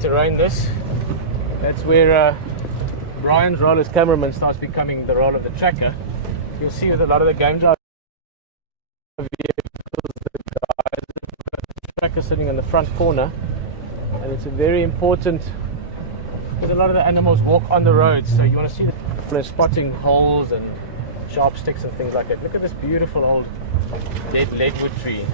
terrain this. That's where Brian's role as cameraman starts becoming the role of the tracker. You'll see with a lot of the game drive vehicles, the guys have got the tracker sitting in the front corner, and it's a very important, because a lot of the animals walk on the roads, so you want to see they're spotting holes and sharp sticks and things like that. Look at this beautiful old dead leadwood tree.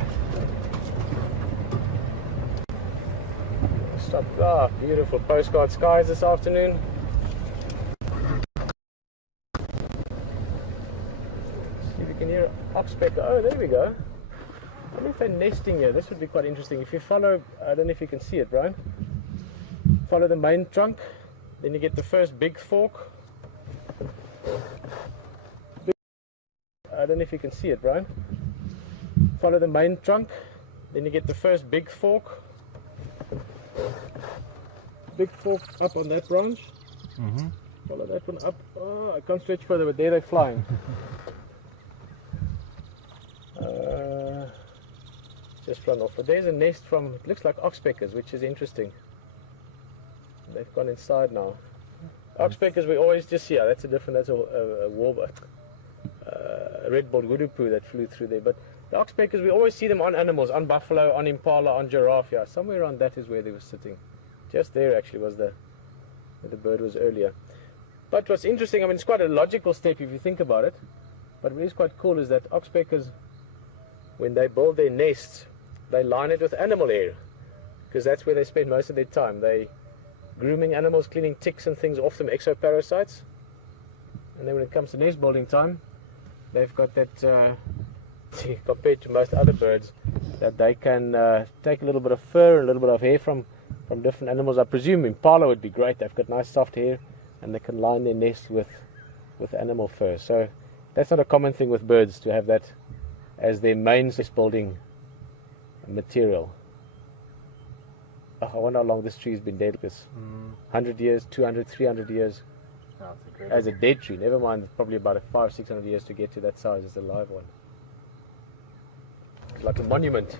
Stop. Ah, beautiful postcard skies this afternoon. See if you can hear oxpecker. Oh, there we go. I wonder if they're nesting here. This would be quite interesting. If you follow, I don't know if you can see it, Brian. Follow the main trunk, then you get the first big fork. I don't know if you can see it, Brian. Follow the main trunk, then you get the first big fork. Big fork up on that branch. Follow that one up. Oh, I can't stretch further, but there they're flying. Just flown off. But there's a nest from, it looks like oxpeckers, which is interesting. They've gone inside now. Oxpeckers we always just see. That's a different, that's a warbler. A red-billed woodupoo that flew through there. But the oxpeckers, we always see them on animals, on buffalo, on impala, on giraffe. Yeah, somewhere around that is where they were sitting. Just there actually was where the bird was earlier. But what's interesting, I mean, it's quite a logical step if you think about it. But what is quite cool is that oxpeckers, when they build their nests, they line it with animal hair, because that's where they spend most of their time. They grooming animals, cleaning ticks and things off them, exoparasites. And then when it comes to nest building time, they've got that, compared to most other birds, that they can take a little bit of fur and a little bit of hair from different animals. I presume impala would be great. They've got nice soft hair, and they can line their nest with animal fur. So that's not a common thing with birds, to have that as their main nest building material. Oh, I wonder how long this tree's been dead. This 100 years, 200, 300 years. As a dead tree, never mind, probably about 500-600 years to get to that size as a live one. It's like a monument.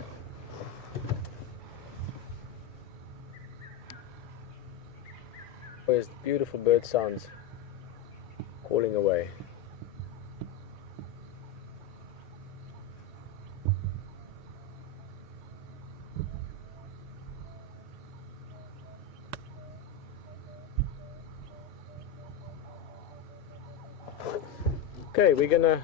There's beautiful bird sounds calling away. Okay, we're gonna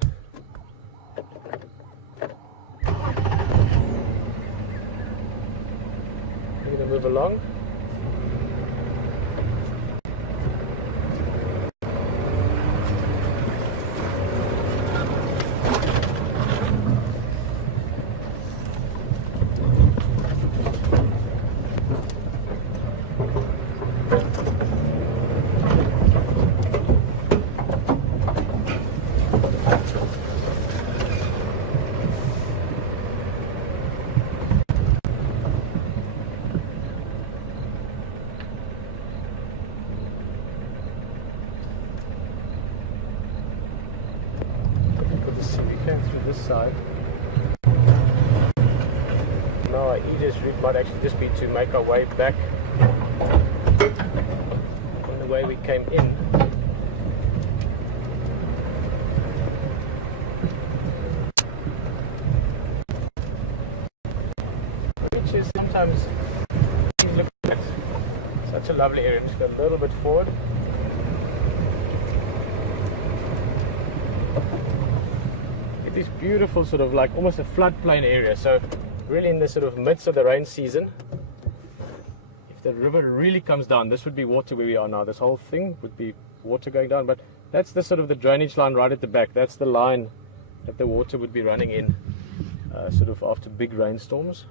move along. This side. Now our easiest route might actually just be to make our way back on the way we came in. Which is sometimes, look at such a lovely area. Just go a little bit forward. These beautiful sort of like almost a floodplain area, so really in the sort of midst of the rain season, if the river really comes down, this would be water where we are now. This whole thing would be water going down, but that's the sort of the drainage line right at the back. That's the line that the water would be running in sort of after big rainstorms.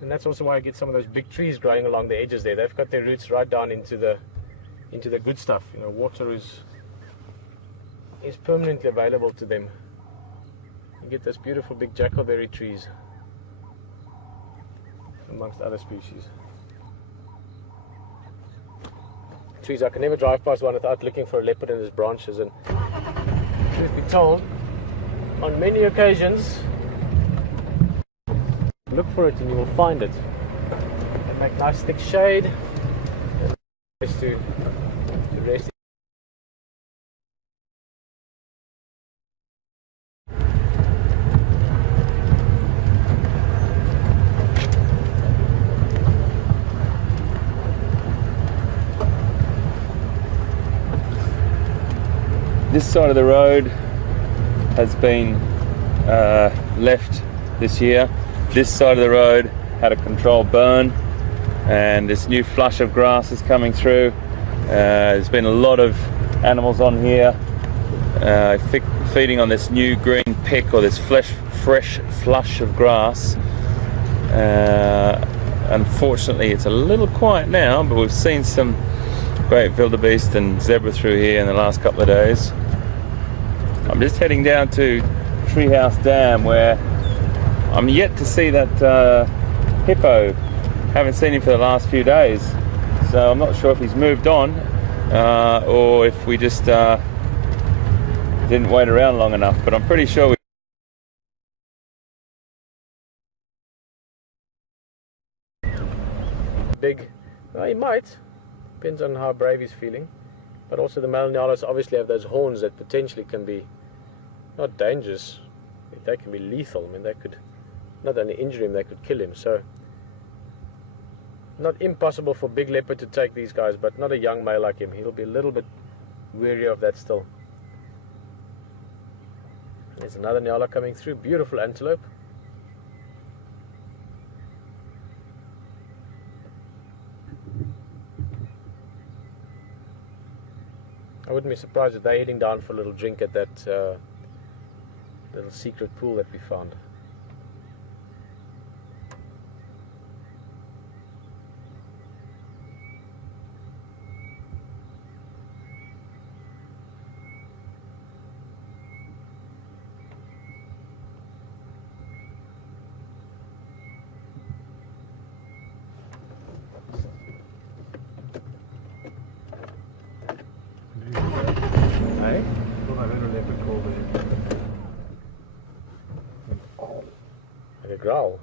And that's also why I get some of those big trees growing along the edges there. They've got their roots right down into the good stuff. You know, water is permanently available to them. You get those beautiful big jackalberry trees amongst other species. Trees, I can never drive past one without looking for a leopard in its branches, and truth be told, on many occasions, look for it and you will find it. And make nice thick shade. Just to rest. This side of the road has been left this year. This side of the road had a controlled burn, and this new flush of grass is coming through. There's been a lot of animals on here feeding on this new green pick, or this fresh flush of grass. Unfortunately, it's a little quiet now, but we've seen some great wildebeest and zebra through here in the last couple of days. I'm just heading down to Treehouse Dam, where I'm yet to see that hippo. Haven't seen him for the last few days, so I'm not sure if he's moved on or if we just didn't wait around long enough, but I'm pretty sure Big, well, he might, depends on how brave he's feeling. But also the male nyalas obviously have those horns that potentially can be not dangerous, they can be lethal. I mean, they could not only injure him, they could kill him. So not impossible for big leopard to take these guys, but not a young male like him. He'll be a little bit wary of that still. There's another nyala coming through, beautiful antelope. I wouldn't be surprised if they're heading down for a little drink at that little secret pool that we found. Like a growl.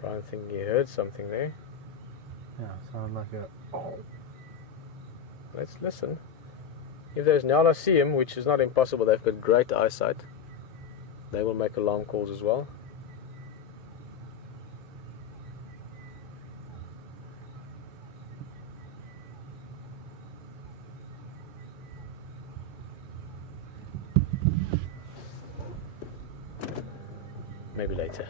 Brian thinking he heard something there. Yeah, sounded like a... Let's listen. If those nyala see him, which is not impossible, they've got great eyesight, they will make alarm calls as well. Maybe later.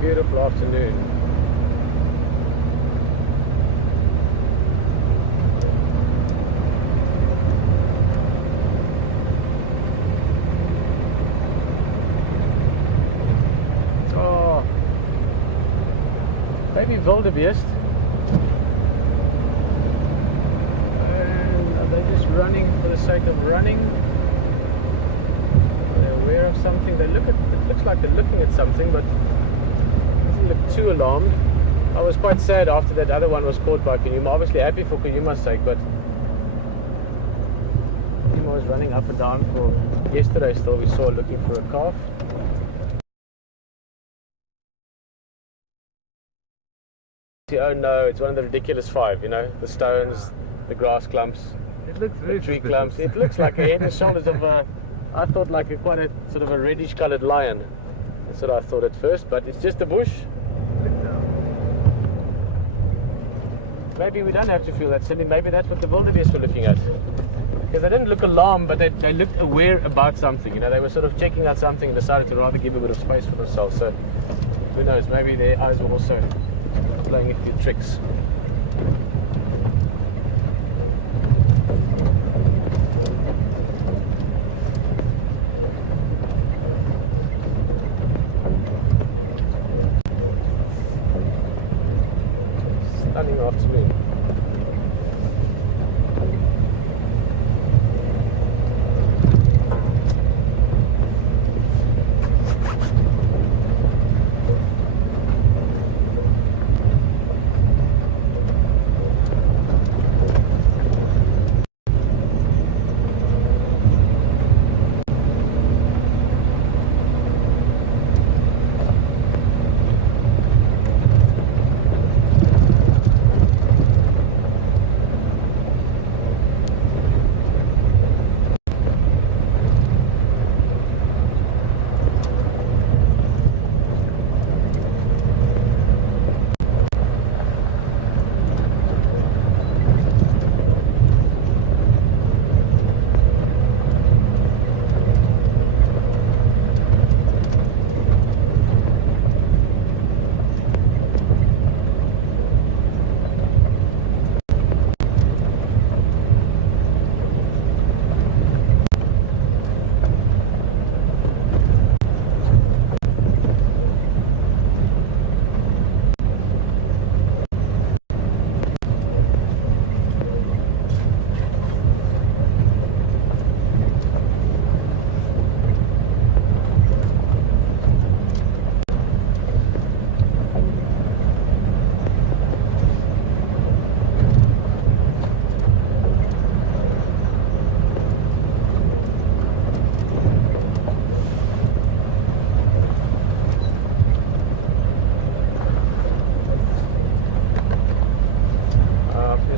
Beautiful afternoon. Oh, maybe wildebeest. And are they just running for the sake of running? Are they aware of something? They look at. It looks like they're looking at something, but doesn't look too alarmed. I was quite sad after that other one was caught by Djuma. Obviously happy for Djuma's sake, but Djuma was running up and down for yesterday still. We saw looking for a calf. Oh no, it's one of the ridiculous five, you know, the stones, the grass clumps, It looks the very tree suspicious. clumps. It looks like a head and shoulders of a, I thought like quite a sort of a reddish coloured lion. That's what I thought at first, but it's just a bush. Maybe we don't have to feel that silly. Maybe that's what the wildebeest were looking at. Because they didn't look alarmed, but they looked aware about something. You know, they were sort of checking out something and decided to rather give a bit of space for themselves. So, who knows? Maybe their eyes were also playing a few tricks. Stunning afternoon.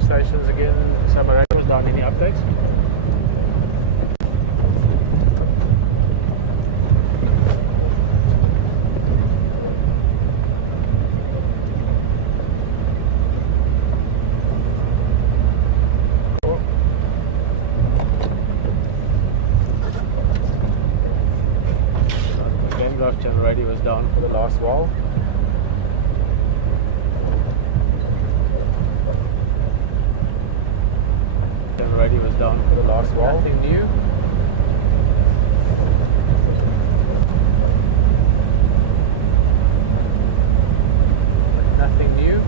Stations again. Summer was down. Any updates? The game drive channel radio was down for the last while. Radio was down for the last while. Nothing new. Nothing new.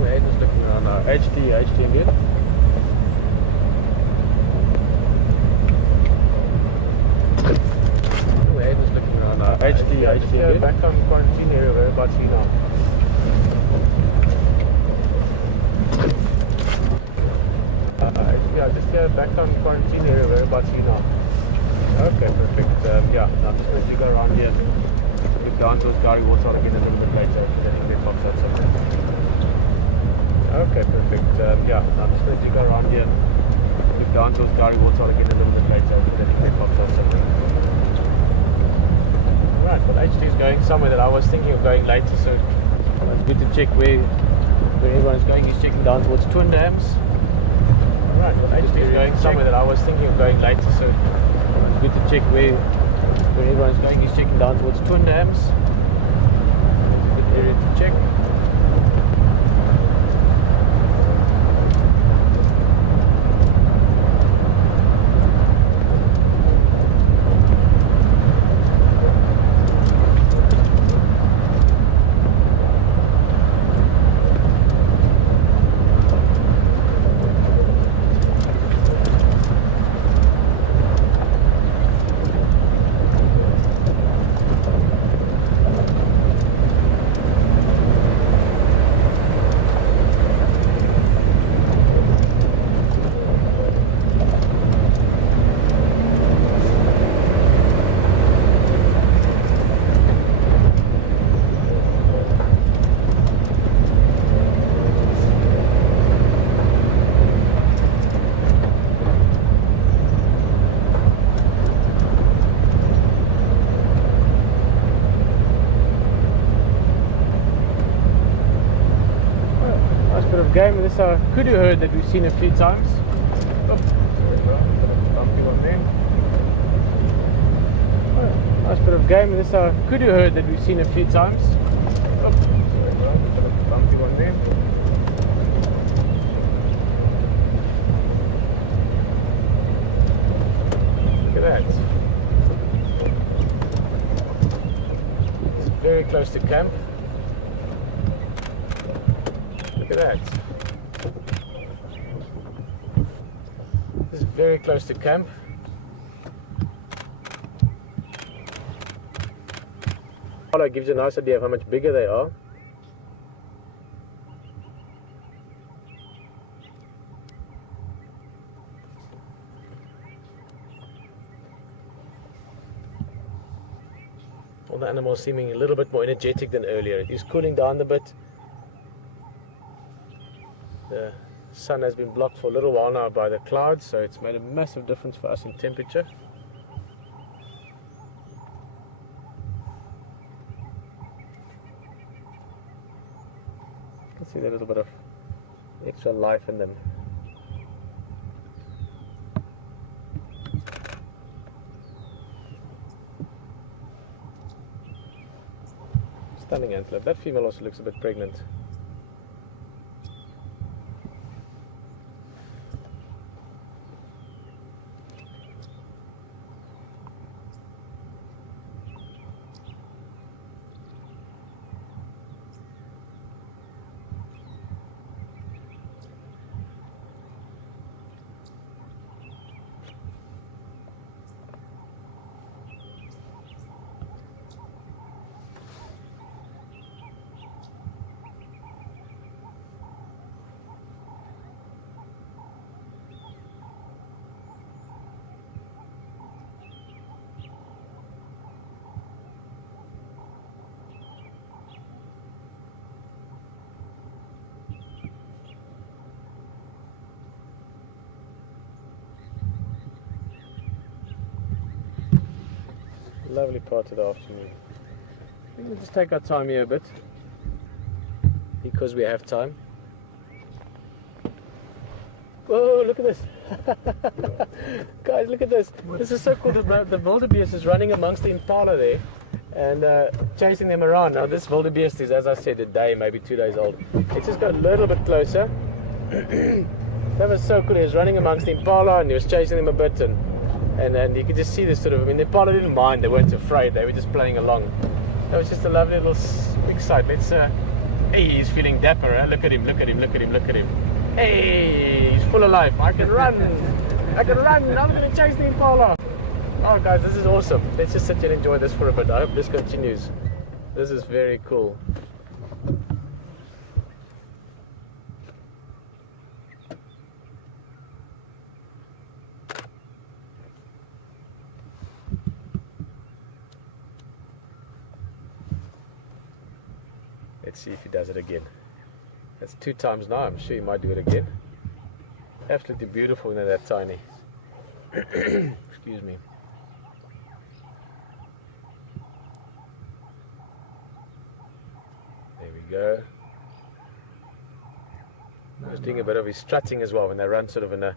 We're just looking around now. HD again. HD back on quarantine area, whereabouts we now? Yeah, just here back on quarantine area, whereabouts we now? Okay, perfect. Yeah, now I'm just going to go around here. Look down towards Gary Water again a little bit later. Then it pops out somewhere. Okay, perfect. Yeah, now I'm just going to go around here. Look down towards Gary Water again a little bit later. Then it pops out somewhere. Right, well HD is going somewhere that I was thinking of going later, so it's good to check where everyone's going. He's checking down towards Twin Dams. Right, well, HT is going somewhere that I was thinking of going later, so it's good to check where everyone's going. He's checking down towards Twin Dams. Good area to check. Game with this kudu herd that we've seen a few times. Oh, there we go. Bumpy one there. Oh, nice bit of game with this kudu herd that we've seen a few times. Oh, there we go. Bumpy one there. Look at that. It's very close to camp. Look at that. This is very close to camp. It gives you a nice idea of how much bigger they are. All the animals seeming a little bit more energetic than earlier. It is cooling down a bit. The sun has been blocked for a little while now by the clouds, so it's made a massive difference for us in temperature. You can see a little bit of extra life in them. Stunning antelope. That female also looks a bit pregnant. Lovely part of the afternoon. We'll just take our time here a bit because we have time. Whoa, look at this. Guys, look at this. This is so cool. The wildebeest is running amongst the impala there and chasing them around. Now this wildebeest is, as I said, a day, maybe 2 days old. Let's just go a little bit closer. That was so cool. He was running amongst the impala and he was chasing them a bit, and you could just see this sort of, I mean, the impala didn't mind, they weren't afraid, they were just playing along. That was just a lovely little big sight. Let's, hey, he's feeling dapper, huh? Look at him, look at him, look at him, look at him. Hey, he's full of life. I can run, I can run, I'm going to chase the impala. Oh guys, this is awesome. Let's just sit here and enjoy this for a bit. I hope this continues. This is very cool. Let's see if he does it again. That's 2 times now. I'm sure he might do it again. Absolutely beautiful, and they're that tiny. Excuse me. There we go. He's doing a bit of his strutting as well when they run sort of in a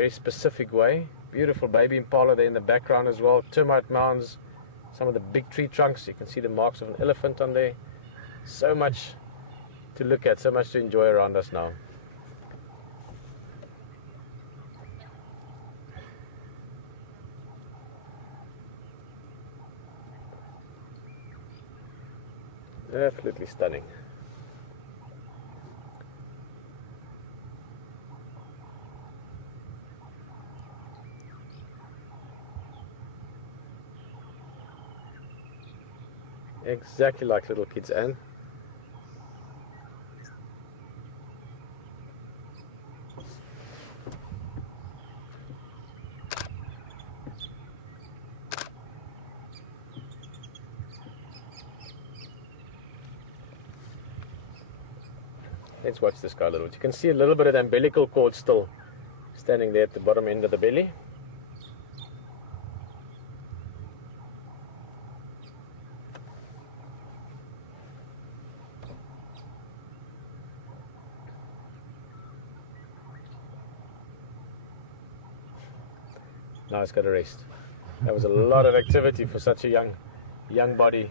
very specific way. Beautiful baby impala there in the background as well. Termite mounds, some of the big tree trunks. You can see the marks of an elephant on there. So much to look at, so much to enjoy around us now. Absolutely stunning. Exactly like little kids, Anne. Let's watch this guy a little bit. You can see a little bit of the umbilical cord still standing there at the bottom end of the belly. Now it's got to rest. That was a lot of activity for such a young body.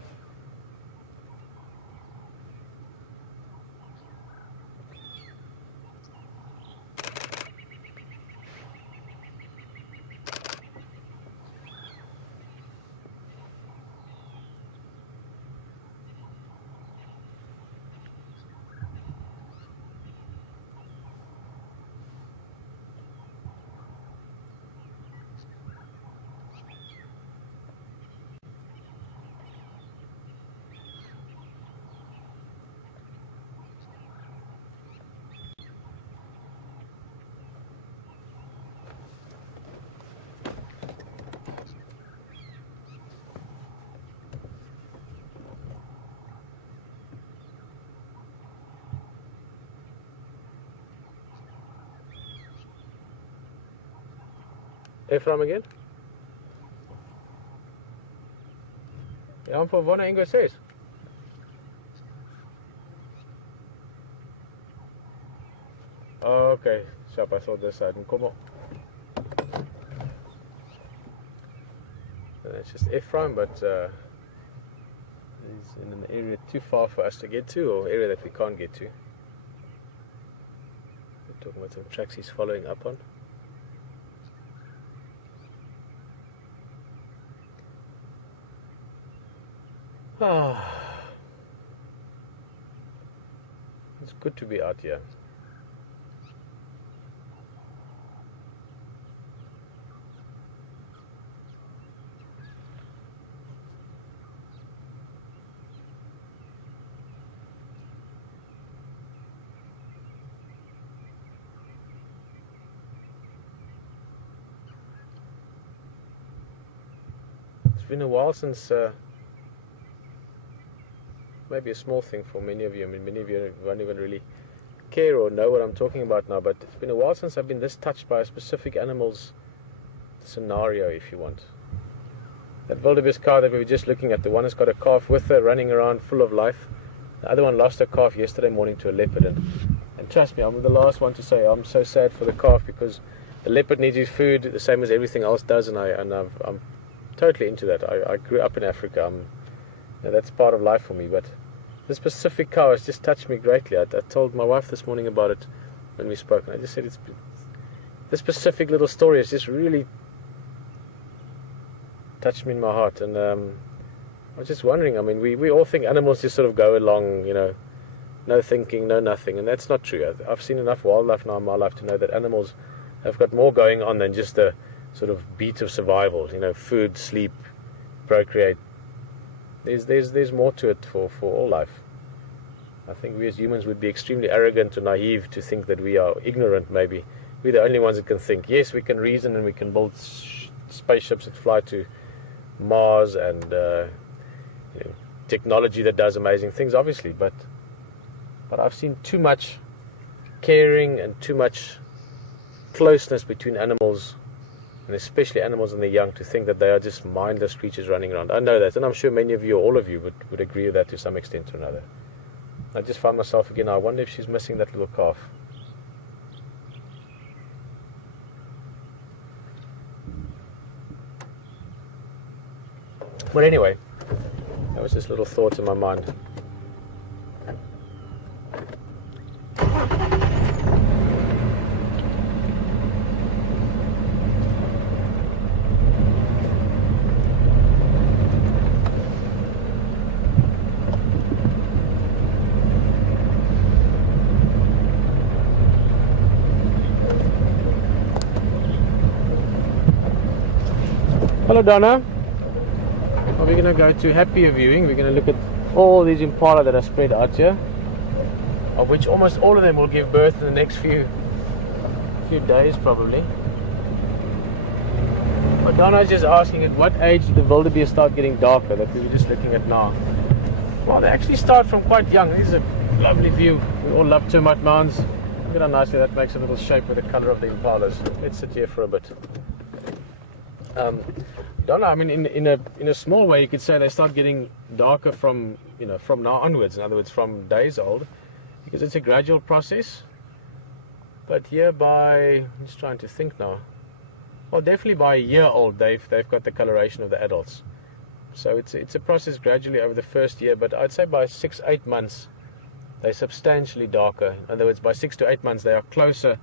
Ephraim again? Ja, I'm for one English says. Oh, okay. Sharp, I saw this side. Come on. That's just Ephraim, but he's in an area too far for us to get to, or area that we can't get to. We're talking about some tracks he's following up on. It's good to be out here. It's been a while since maybe a small thing for many of you. I mean, many of you won't even really care or know what I'm talking about now, but it's been a while since I've been this touched by a specific animal's scenario, if you want. That wildebeest cow that we were just looking at, the one that's got a calf with her running around full of life. The other one lost her calf yesterday morning to a leopard, and trust me, I'm the last one to say I'm so sad for the calf, because the leopard needs his food the same as everything else does, and I'm totally into that. I grew up in Africa. That's part of life for me, but this specific cow has just touched me greatly. I told my wife this morning about it when we spoke, and I just said this specific little story has just really touched me in my heart. And I was just wondering, I mean, we all think animals just sort of go along, no thinking, no nothing, and that's not true. I've seen enough wildlife now in my life to know that animals have got more going on than just a sort of beat of survival, food, sleep, procreate. There's more to it for all life. I think we as humans would be extremely arrogant or naive to think that we are ignorant. Maybe we're the only ones that can think. Yes, we can reason, and we can build spaceships that fly to Mars, and technology that does amazing things, obviously. But I've seen too much caring and too much closeness between animals, and especially animals and the young, to think that they are just mindless creatures running around. I know that, and I'm sure many of you, or all of you, would agree with that to some extent or another. I just found myself again, I wonder if she's missing that little calf. But anyway, that was just little thoughts in my mind. Hello Donna. Well, we're going to go to happier viewing. We're going to look at all these impala that are spread out here, of which almost all of them will give birth in the next few days probably. But Donna's just asking at what age do the wildebeest start getting darker, that we were just looking at now. Well, they actually start from quite young. This is a lovely view. We all love termite mounds. Look at how nicely that makes a little shape with the color of the impalas. Let's sit here for a bit. Donna, I mean, in a small way, you could say they start getting darker from now onwards. In other words, from days old, because it's a gradual process. But here by, I'm just trying to think now. Well, definitely by a year old, they've got the coloration of the adults. So it's a process gradually over the first year. But I'd say by 6-8 months, they're substantially darker. In other words, by 6 to 8 months, they are closer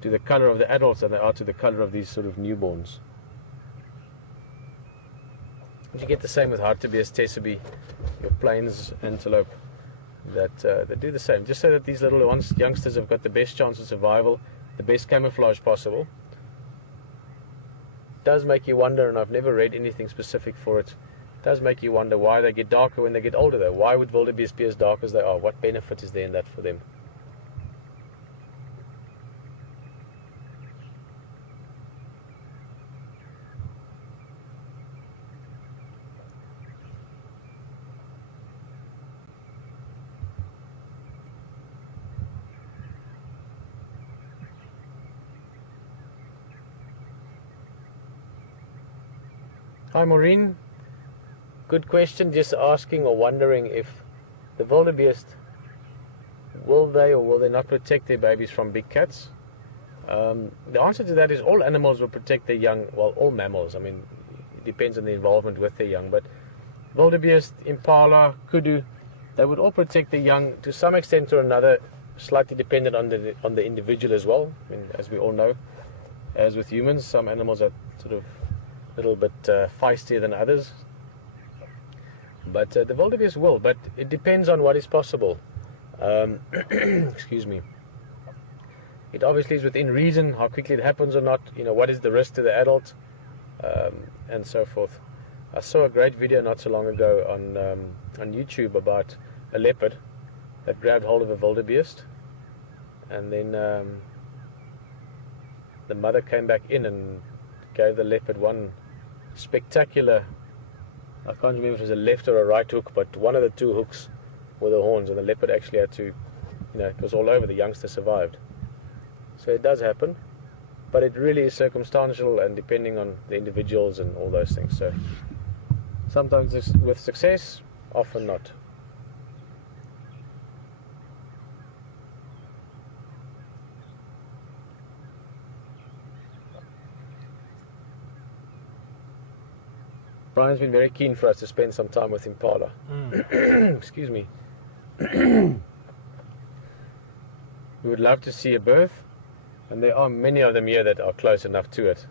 to the color of the adults than they are to the color of these sort of newborns. You get the same with hartebeest, tessebi, your plains antelope, that they do the same. Just so that these little youngsters have got the best chance of survival, the best camouflage possible. It does make you wonder, and I've never read anything specific for it. It does make you wonder why they get darker when they get older though. Why would wildebeest be as dark as they are? What benefit is there in that for them? Hi Maureen, good question. Just asking or wondering if the wildebeest, will they or will they not protect their babies from big cats? The answer to that is all animals will protect their young, well, all mammals. I mean, it depends on the involvement with their young, but wildebeest, impala, kudu, they would all protect their young to some extent or another, slightly dependent on the individual as well. I mean, as we all know, as with humans, some animals are sort of little bit feistier than others, but the wildebeest will, but it depends on what is possible. Excuse me. It obviously is within reason how quickly it happens or not, what is the risk to the adult, and so forth. I saw a great video not so long ago on YouTube about a leopard that grabbed hold of a wildebeest, and then the mother came back in and gave the leopard one spectacular, I can't remember if it was a left or a right hook, but one of the two hooks were the horns, and the leopard actually had to, it was all over. The youngster survived. So it does happen, but it really is circumstantial and depending on the individuals and all those things. So sometimes with success, often not. Brian's been very keen for us to spend some time with impala. Excuse me. We would love to see a birth, and there are many of them here that are close enough to it.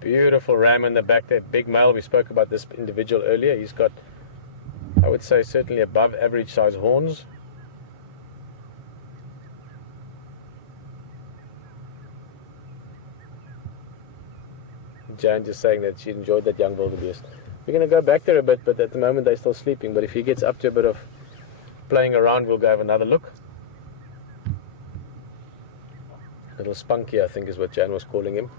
Beautiful ram in the back there, big male. We spoke about this individual earlier. He's got, I would say, certainly above average size horns. Jan just saying that she enjoyed that young wildebeest. We're going to go back there a bit, but at the moment they're still sleeping. But if he gets up to a bit of playing around, we'll go have another look. Little spunky, I think is what Jan was calling him.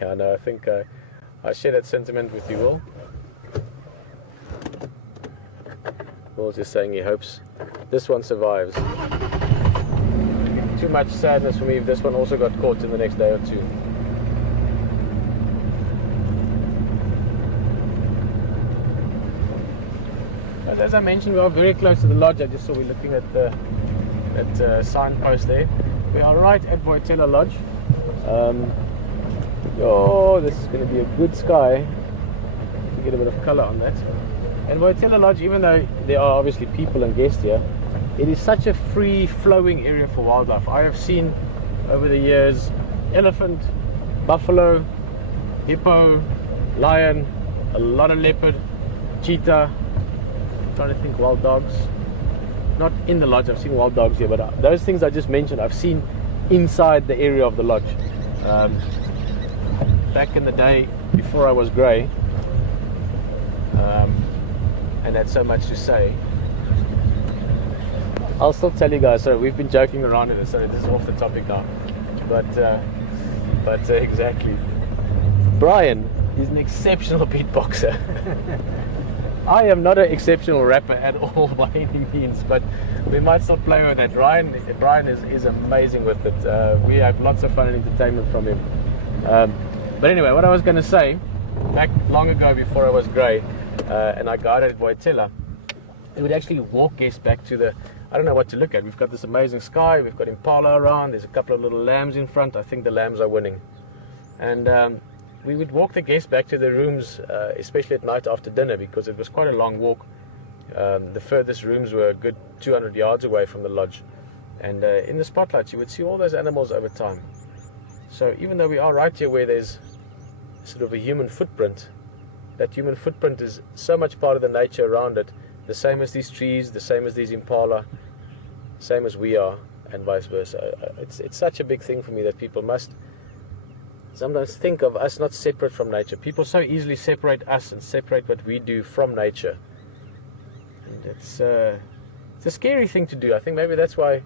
Yeah, no, I think I share that sentiment with you all. Will's just saying he hopes this one survives. Too much sadness for me if this one also got caught in the next day or two. But as I mentioned, we are very close to the lodge. I just saw we're looking at the signpost there. We are right at Voitela Lodge. Oh, this is going to be a good sky. To get a bit of colour on that. And Voitela Lodge, even though there are obviously people and guests here, it is such a free-flowing area for wildlife. I have seen over the years elephant, buffalo, hippo, lion, a lot of leopard, cheetah. I'm trying to think, wild dogs. Not in the lodge, I've seen wild dogs here, but those things I just mentioned, I've seen inside the area of the lodge. Back in the day, before I was grey, and that's so much to say. I'll still tell you guys, sorry, we've been joking around in it, so this is off the topic now. But exactly. Brian is an exceptional beatboxer. I am not an exceptional rapper at all by any means, but we might still play with that. Brian is amazing with it. We have lots of fun and entertainment from him. But anyway, what I was going to say, back long ago before I was grey, and I guided at Voitela, it would actually walk guests back to the, I don't know what to look at. We've got this amazing sky, we've got impala around, there's a couple of little lambs in front. I think the lambs are winning. And we would walk the guests back to their rooms, especially at night after dinner, because it was quite a long walk. The furthest rooms were a good 200 yards away from the lodge. And in the spotlights you would see all those animals over time. So even though we are right here where there's sort of a human footprint, that human footprint is so much part of the nature around it, the same as these trees, the same as these impala, same as we are, and vice versa. It's such a big thing for me that people must sometimes think of us not separate from nature. People so easily separate us and separate what we do from nature. And it's a scary thing to do. I think maybe that's why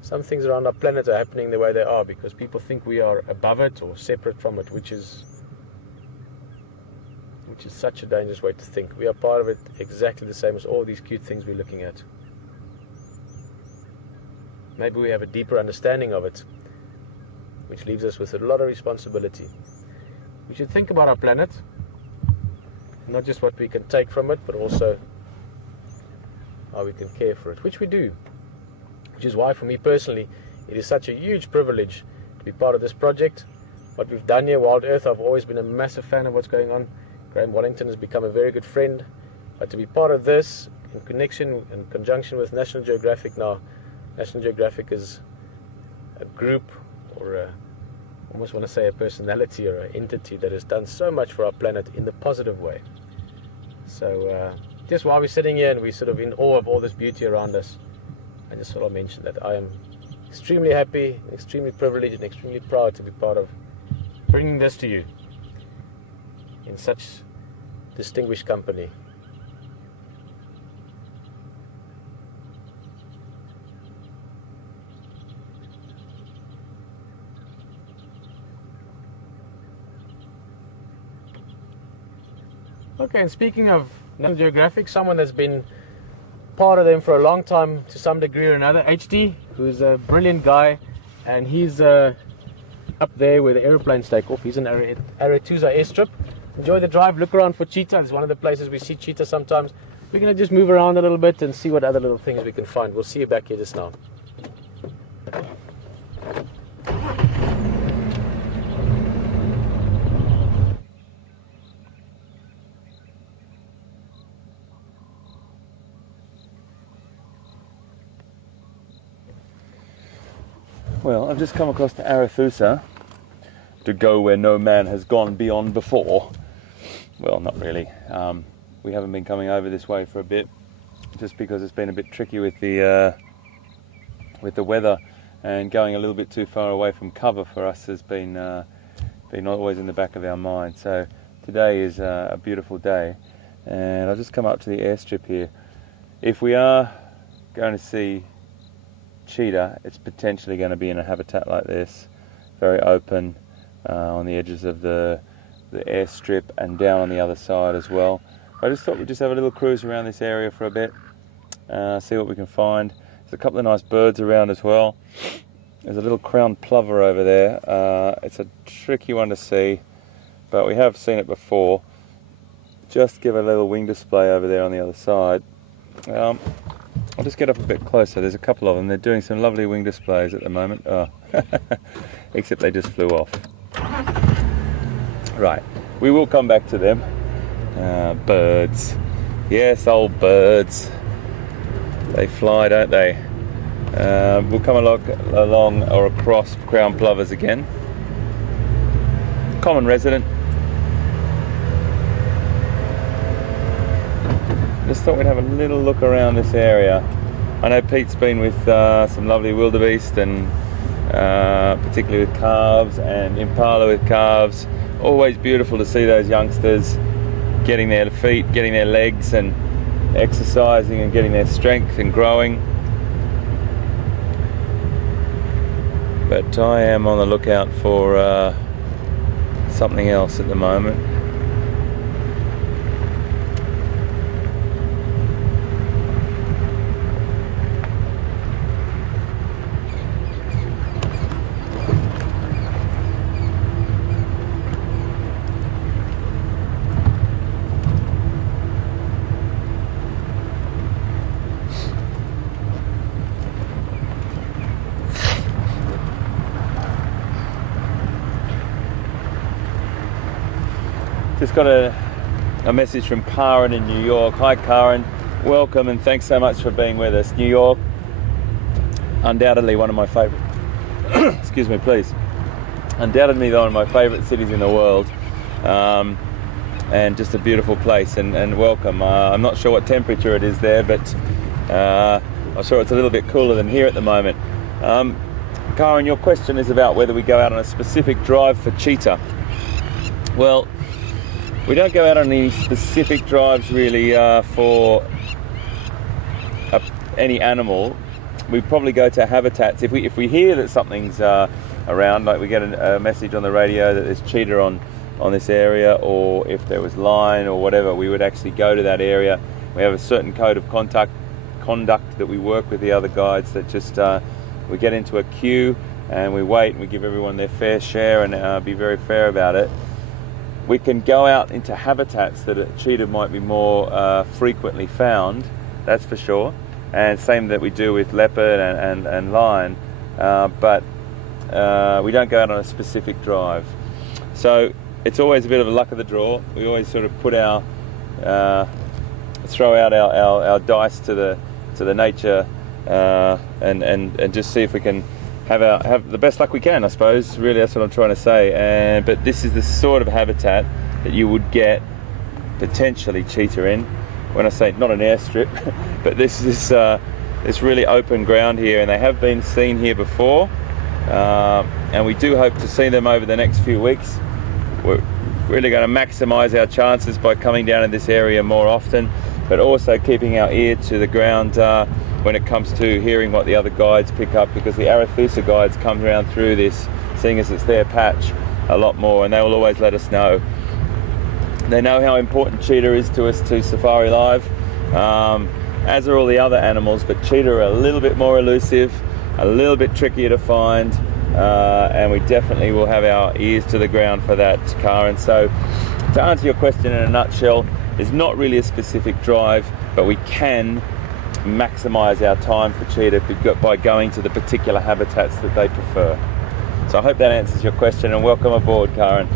some things around our planet are happening the way they are, because people think we are above it or separate from it, which is such a dangerous way to think. We are part of it exactly the same as all these cute things we're looking at. Maybe we have a deeper understanding of it, which leaves us with a lot of responsibility. We should think about our planet, not just what we can take from it, but also how we can care for it, which we do. Which is why, for me personally, it is such a huge privilege to be part of this project. What we've done here, Wild Earth, I've always been a massive fan of what's going on. Graham Wallington has become a very good friend. But to be part of this, in conjunction with National Geographic now, National Geographic is a group, or I almost want to say a personality or an entity that has done so much for our planet in the positive way. So just while we're sitting here and we're sort of in awe of all this beauty around us, I just thought I'd mention that I am extremely happy, extremely privileged and extremely proud to be part of bringing this to you in such distinguished company. Okay, and speaking of National Geographic, someone that's been part of them for a long time to some degree or another, HD, who's a brilliant guy, and he's up there where the aeroplanes take off. He's in Arathusa airstrip. Enjoy the drive, look around for cheetah. It's one of the places we see cheetah sometimes. We're going to just move around a little bit and see what other little things we can find. We'll see you back here just now. Well, I've just come across to Arathusa to go where no man has gone beyond before. Well, not really. We haven't been coming over this way for a bit, just because it's been a bit tricky with the weather, and going a little bit too far away from cover for us has been always in the back of our mind. So today is a beautiful day, and I've just come up to the airstrip here. If we are going to see cheetah, it's potentially going to be in a habitat like this, very open on the edges of the airstrip and down on the other side as well. I just thought we'd just have a little cruise around this area for a bit, see what we can find. There's a couple of nice birds around as well. There's a little crowned plover over there. It's a tricky one to see, but we have seen it before. Just give a little wing display over there on the other side. I'll just get up a bit closer. There's a couple of them. They're doing some lovely wing displays at the moment. Oh. Except they just flew off. Right, we will come back to them. Birds. Yes, old birds. They fly, don't they? We'll come along or across crown plovers again. Common resident. Just thought we'd have a little look around this area. I know Pete's been with some lovely wildebeest and particularly with calves and impala with calves. Always beautiful to see those youngsters getting their feet, getting their legs and exercising and getting their strength and growing. But I am on the lookout for something else at the moment. Just got a message from Karen in New York. Hi Karen, welcome and thanks so much for being with us. New York, undoubtedly one of my favourite, excuse me please, undoubtedly one of my favourite cities in the world, and just a beautiful place, and welcome. I'm not sure what temperature it is there, but I'm sure it's a little bit cooler than here at the moment. Karen, your question is about whether we go out on a specific drive for cheetah. Well, we don't go out on any specific drives really for any animal. We probably go to habitats. If we hear that something's around, like we get a message on the radio that there's cheetah on this area, or if there was lion or whatever, we would actually go to that area. We have a certain code of conduct that we work with the other guides, that just we get into a queue and we wait and we give everyone their fair share and be very fair about it. We can go out into habitats that a cheetah might be more frequently found, that's for sure, and same that we do with leopard and lion, but we don't go out on a specific drive. So it's always a bit of a luck of the draw. We always sort of put our throw out our dice to the nature and just see if we can have the best luck we can, I suppose. Really, that's what I'm trying to say. But this is the sort of habitat that you would get potentially cheetah in. When I say not an airstrip, but this is it's really open ground here, and they have been seen here before. And we do hope to see them over the next few weeks. We're really going to maximise our chances by coming down in this area more often, but also keeping our ear to the ground when it comes to hearing what the other guides pick up, because the Arathusa guides come around through this, seeing as it's their patch, a lot more, and they will always let us know. They know how important cheetah is to us, to Safari Live, as are all the other animals, but cheetah are a little bit more elusive, a little bit trickier to find, and we definitely will have our ears to the ground for that, Karen. So to answer your question in a nutshell, there's not really a specific drive, but we can maximize our time for cheetah by going to the particular habitats that they prefer. So I hope that answers your question, and welcome aboard, Karen.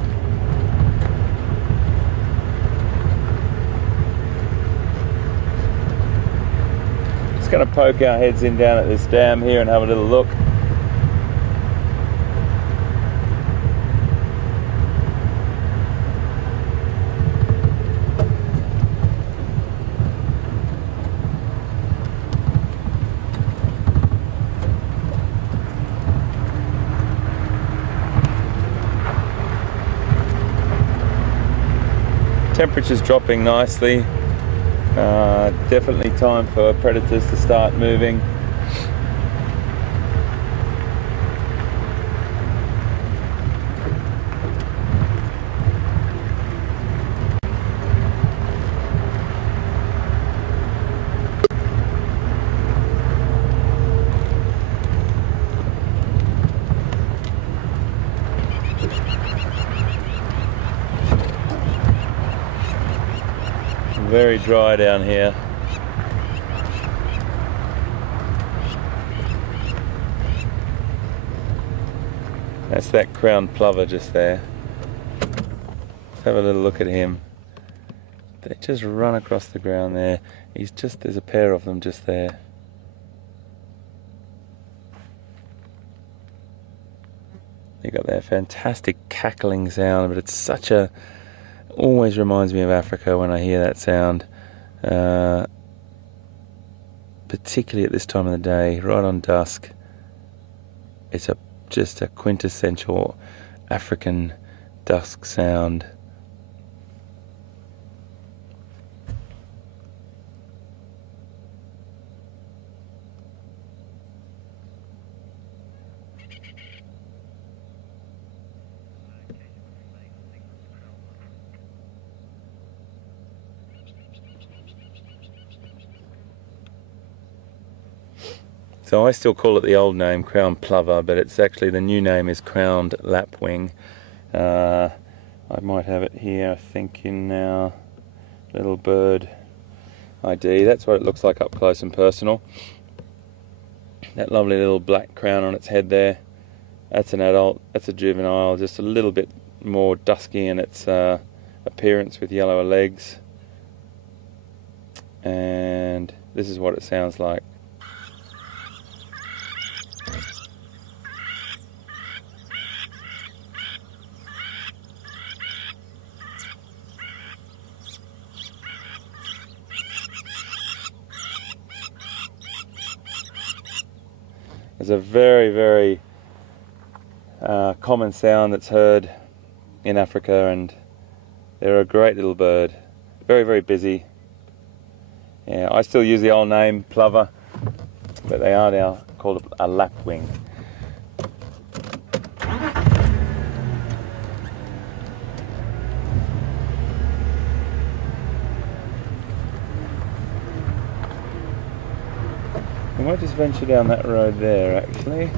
Just going to poke our heads in down at this dam here and have a little look. Temperature's dropping nicely. Definitely time for predators to start moving. very dry down here. That's that crowned plover just there. Let's have a little look at him. They just run across the ground there. There's a pair of them just there. You got that fantastic cackling sound, but it's always reminds me of Africa when I hear that sound. Particularly at this time of the day, right on dusk. It's just a quintessential African dusk sound. So I still call it the old name, crowned plover, but it's actually, the new name is crowned lapwing. I might have it here, I think, in our little bird ID. That's what it looks like up close and personal. That lovely little black crown on its head there. That's an adult, that's a juvenile, just a little bit more dusky in its appearance with yellower legs. And this is what it sounds like. It's a very, very common sound that's heard in Africa, and they're a great little bird. Very, very busy. Yeah, I still use the old name, plover, but they are now called a lapwing. I might just venture down that road there, actually.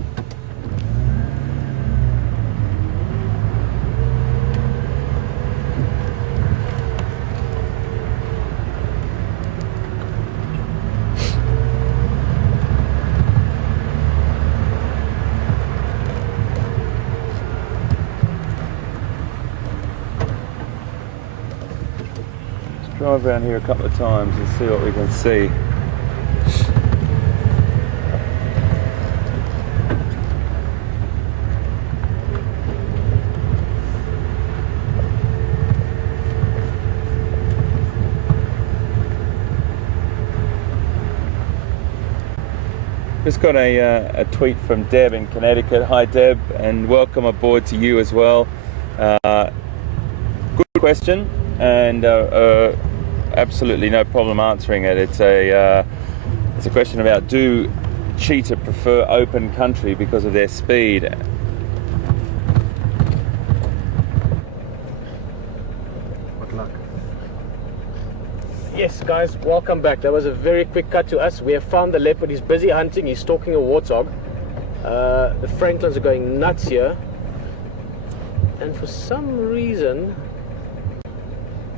Let's drive around here a couple of times and see what we can see. Just got a tweet from Deb in Connecticut. Hi Deb, and welcome aboard to you as well. Good question, and absolutely no problem answering it. It's a question about, do cheetah prefer open country because of their speed? Good luck. Yes, guys, welcome back. That was a very quick cut to us. We have found the leopard. He's busy hunting. He's stalking a warthog. The Franklins are going nuts here. And for some reason,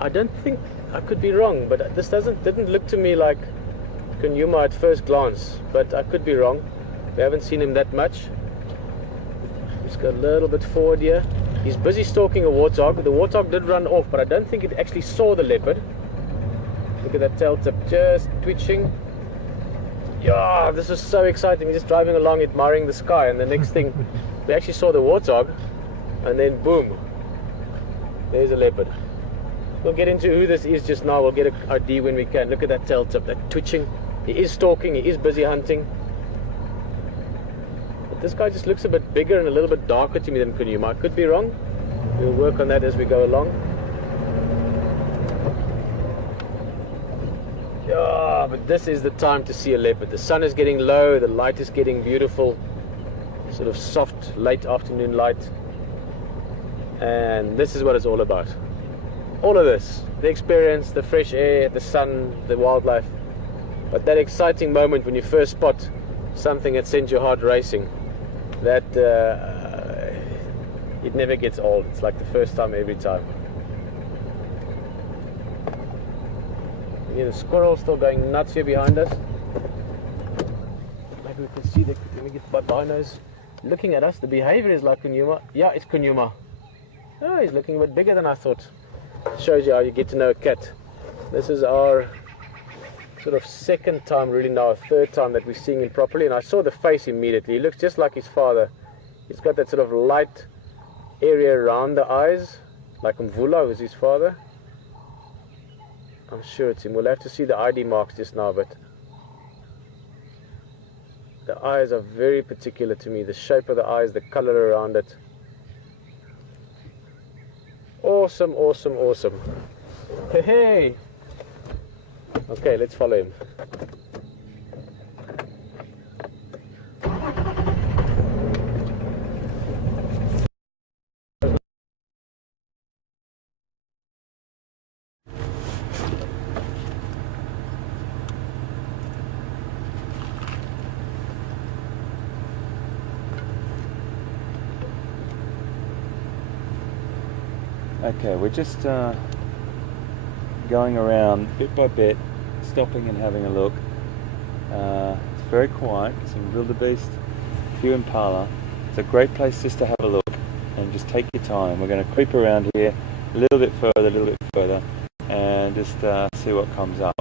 I don't think, I could be wrong, but this didn't look to me like Djuma at first glance. But I could be wrong. We haven't seen him that much. Just go a little bit forward here. He's busy stalking a warthog. The warthog did run off, but I don't think it actually saw the leopard. Look at that tail tip just twitching. Yeah, this is so exciting. We're just driving along, admiring the sky, and the next thing, we actually saw the warthog, and then boom, there's a leopard. We'll get into who this is just now. We'll get an ID when we can. Look at that tail tip, that twitching. He is stalking, he is busy hunting. But this guy just looks a bit bigger and a little bit darker to me than Djuma. I could be wrong. We'll work on that as we go along. Yeah, but this is the time to see a leopard. The sun is getting low, the light is getting beautiful, sort of soft late afternoon light, and this is what it's all about. All of this, the experience, the fresh air, the sun, the wildlife, but that exciting moment when you first spot something that sends your heart racing, that it never gets old. It's like the first time every time. Yeah, the squirrel's still going nuts here behind us. Maybe we can see that. Let me get my binos looking at us. The behavior is like Djuma. Yeah, it's Djuma. Oh, he's looking a bit bigger than I thought. Shows you how you get to know a cat. This is our sort of second time, really now, third time that we're seeing him properly, and I saw the face immediately. He looks just like his father. He's got that sort of light area around the eyes, like Mvula, who's his father. I'm sure it's him. We'll have to see the ID marks just now, but the eyes are very particular to me. The shape of the eyes, the color around it. Awesome, awesome, awesome. Hey, hey! Okay, let's follow him. Okay, we're just going around bit by bit, stopping and having a look. It's very quiet, some wildebeest, a few impala. It's a great place just to have a look and just take your time. We're going to creep around here a little bit further, and just see what comes up.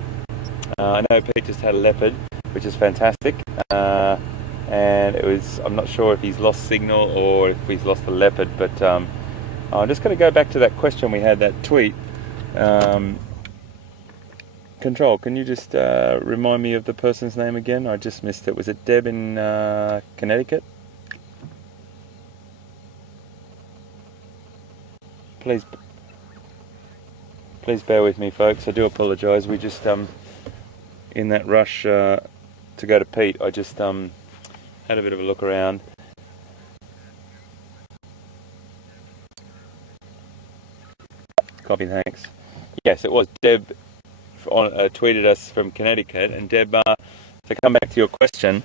I know Pete just had a leopard, which is fantastic, and it was, I'm not sure if he's lost signal or if he's lost the leopard, but I'm just going to go back to that question we had, that tweet. Control, can you just remind me of the person's name again? I just missed it. Was it Deb in Connecticut? Please bear with me, folks. I do apologise. We just, in that rush to go to Pete, I just had a bit of a look around. Copy, thanks. Yes, it was Deb tweeted us from Connecticut, and Deb, to come back to your question,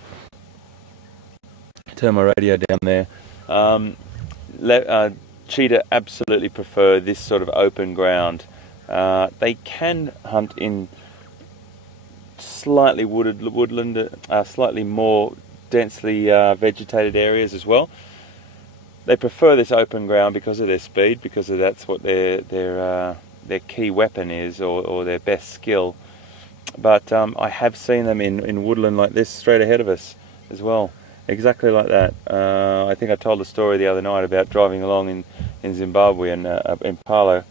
turn my radio down there. Cheetah absolutely prefer this sort of open ground. They can hunt in slightly woodland, slightly more densely vegetated areas as well. They prefer this open ground because of their speed, because of that's what their key weapon is, or their best skill. But I have seen them in woodland like this straight ahead of us as well, exactly like that. I think I told the story the other night about driving along in Zimbabwe, and impala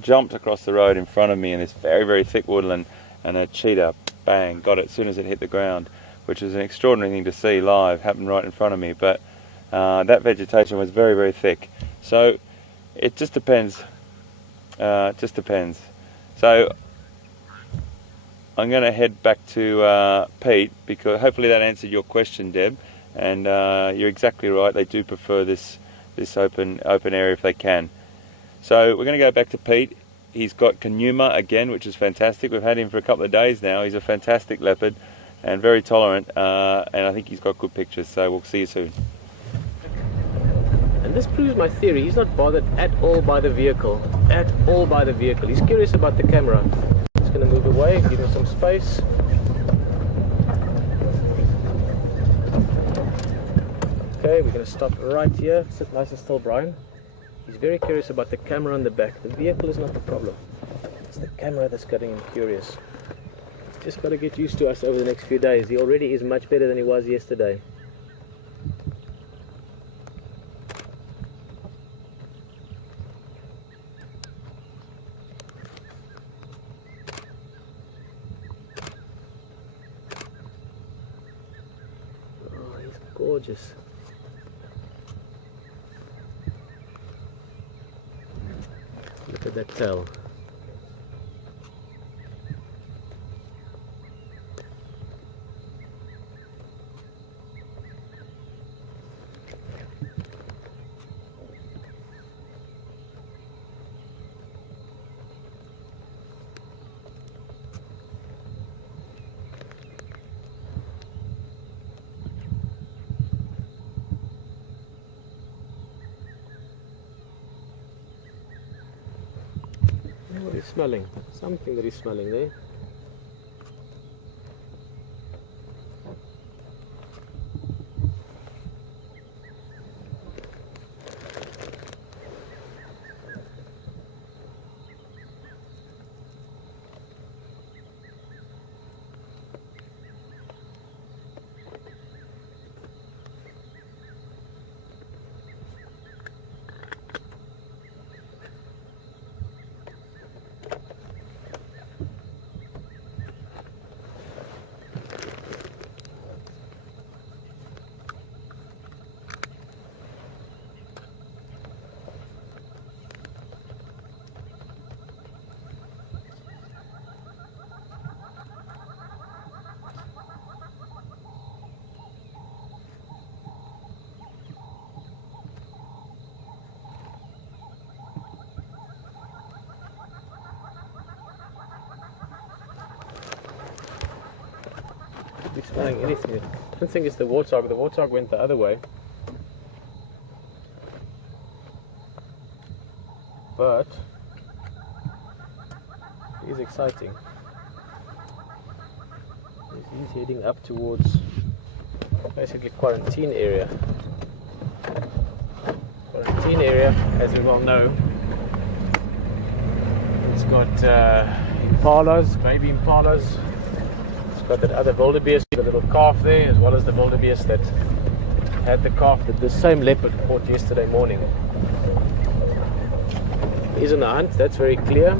jumped across the road in front of me in this very, very thick woodland, and a cheetah, bang, got it as soon as it hit the ground, which was an extraordinary thing to see live, happened right in front of me. But that vegetation was very, very thick, so it just depends. Just depends. So I'm going to head back to Pete, because hopefully that answered your question, Deb. And you're exactly right. They do prefer this open area if they can. So we're going to go back to Pete. He's got Djuma again, which is fantastic. We've had him for a couple of days now. He's a fantastic leopard and very tolerant. And I think he's got good pictures. So we'll see you soon. And this proves my theory. He's not bothered at all by the vehicle. At all by the vehicle. He's curious about the camera. Just going to move away, give him some space. Okay, we're going to stop right here. Sit nice and still, Brian. He's very curious about the camera on the back. The vehicle is not the problem. It's the camera that's getting him curious. He's just got to get used to us over the next few days. He already is much better than he was yesterday. Gorgeous. Look at that tail. What he's smelling, something that he's smelling there. Not smelling anything. I don't think it's the warthog. The warthog went the other way. But it is exciting. He's heading up towards basically quarantine area. Quarantine area, as we well know, it's got impalas, baby impalas. It's got that other wildebeest, the little calf there, as well as the wildebeest that had the calf that the same leopard caught yesterday morning. He's on the hunt, that's very clear.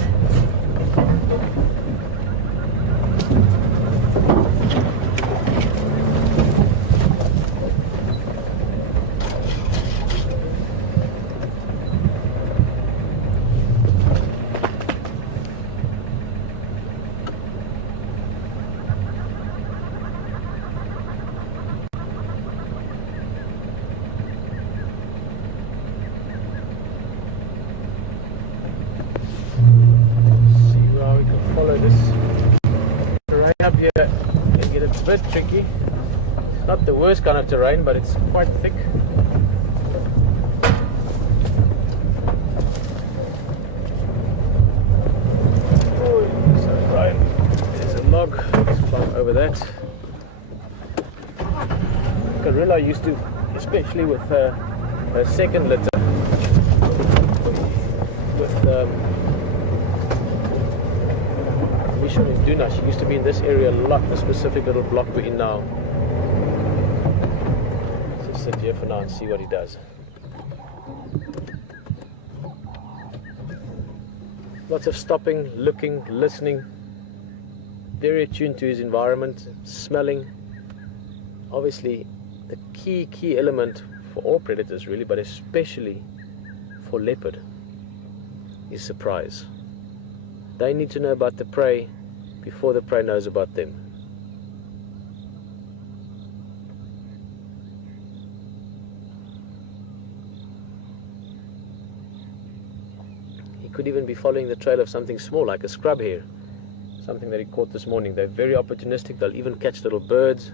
Bit tricky. Not the worst kind of terrain, but it's quite thick. So right, there's a log. Let's climb over that. Gorilla used to, especially with her second litter, with in Djuma. She used to be in this area a lot, the specific little block we're in now. Let's just sit here for now and see what he does. Lots of stopping, looking, listening, very attuned to his environment, smelling. Obviously the key element for all predators really, but especially for leopard, is surprise. They need to know about the prey before the prey knows about them. He could even be following the trail of something small like a scrub hare, something that he caught this morning. They're very opportunistic. They'll even catch little birds,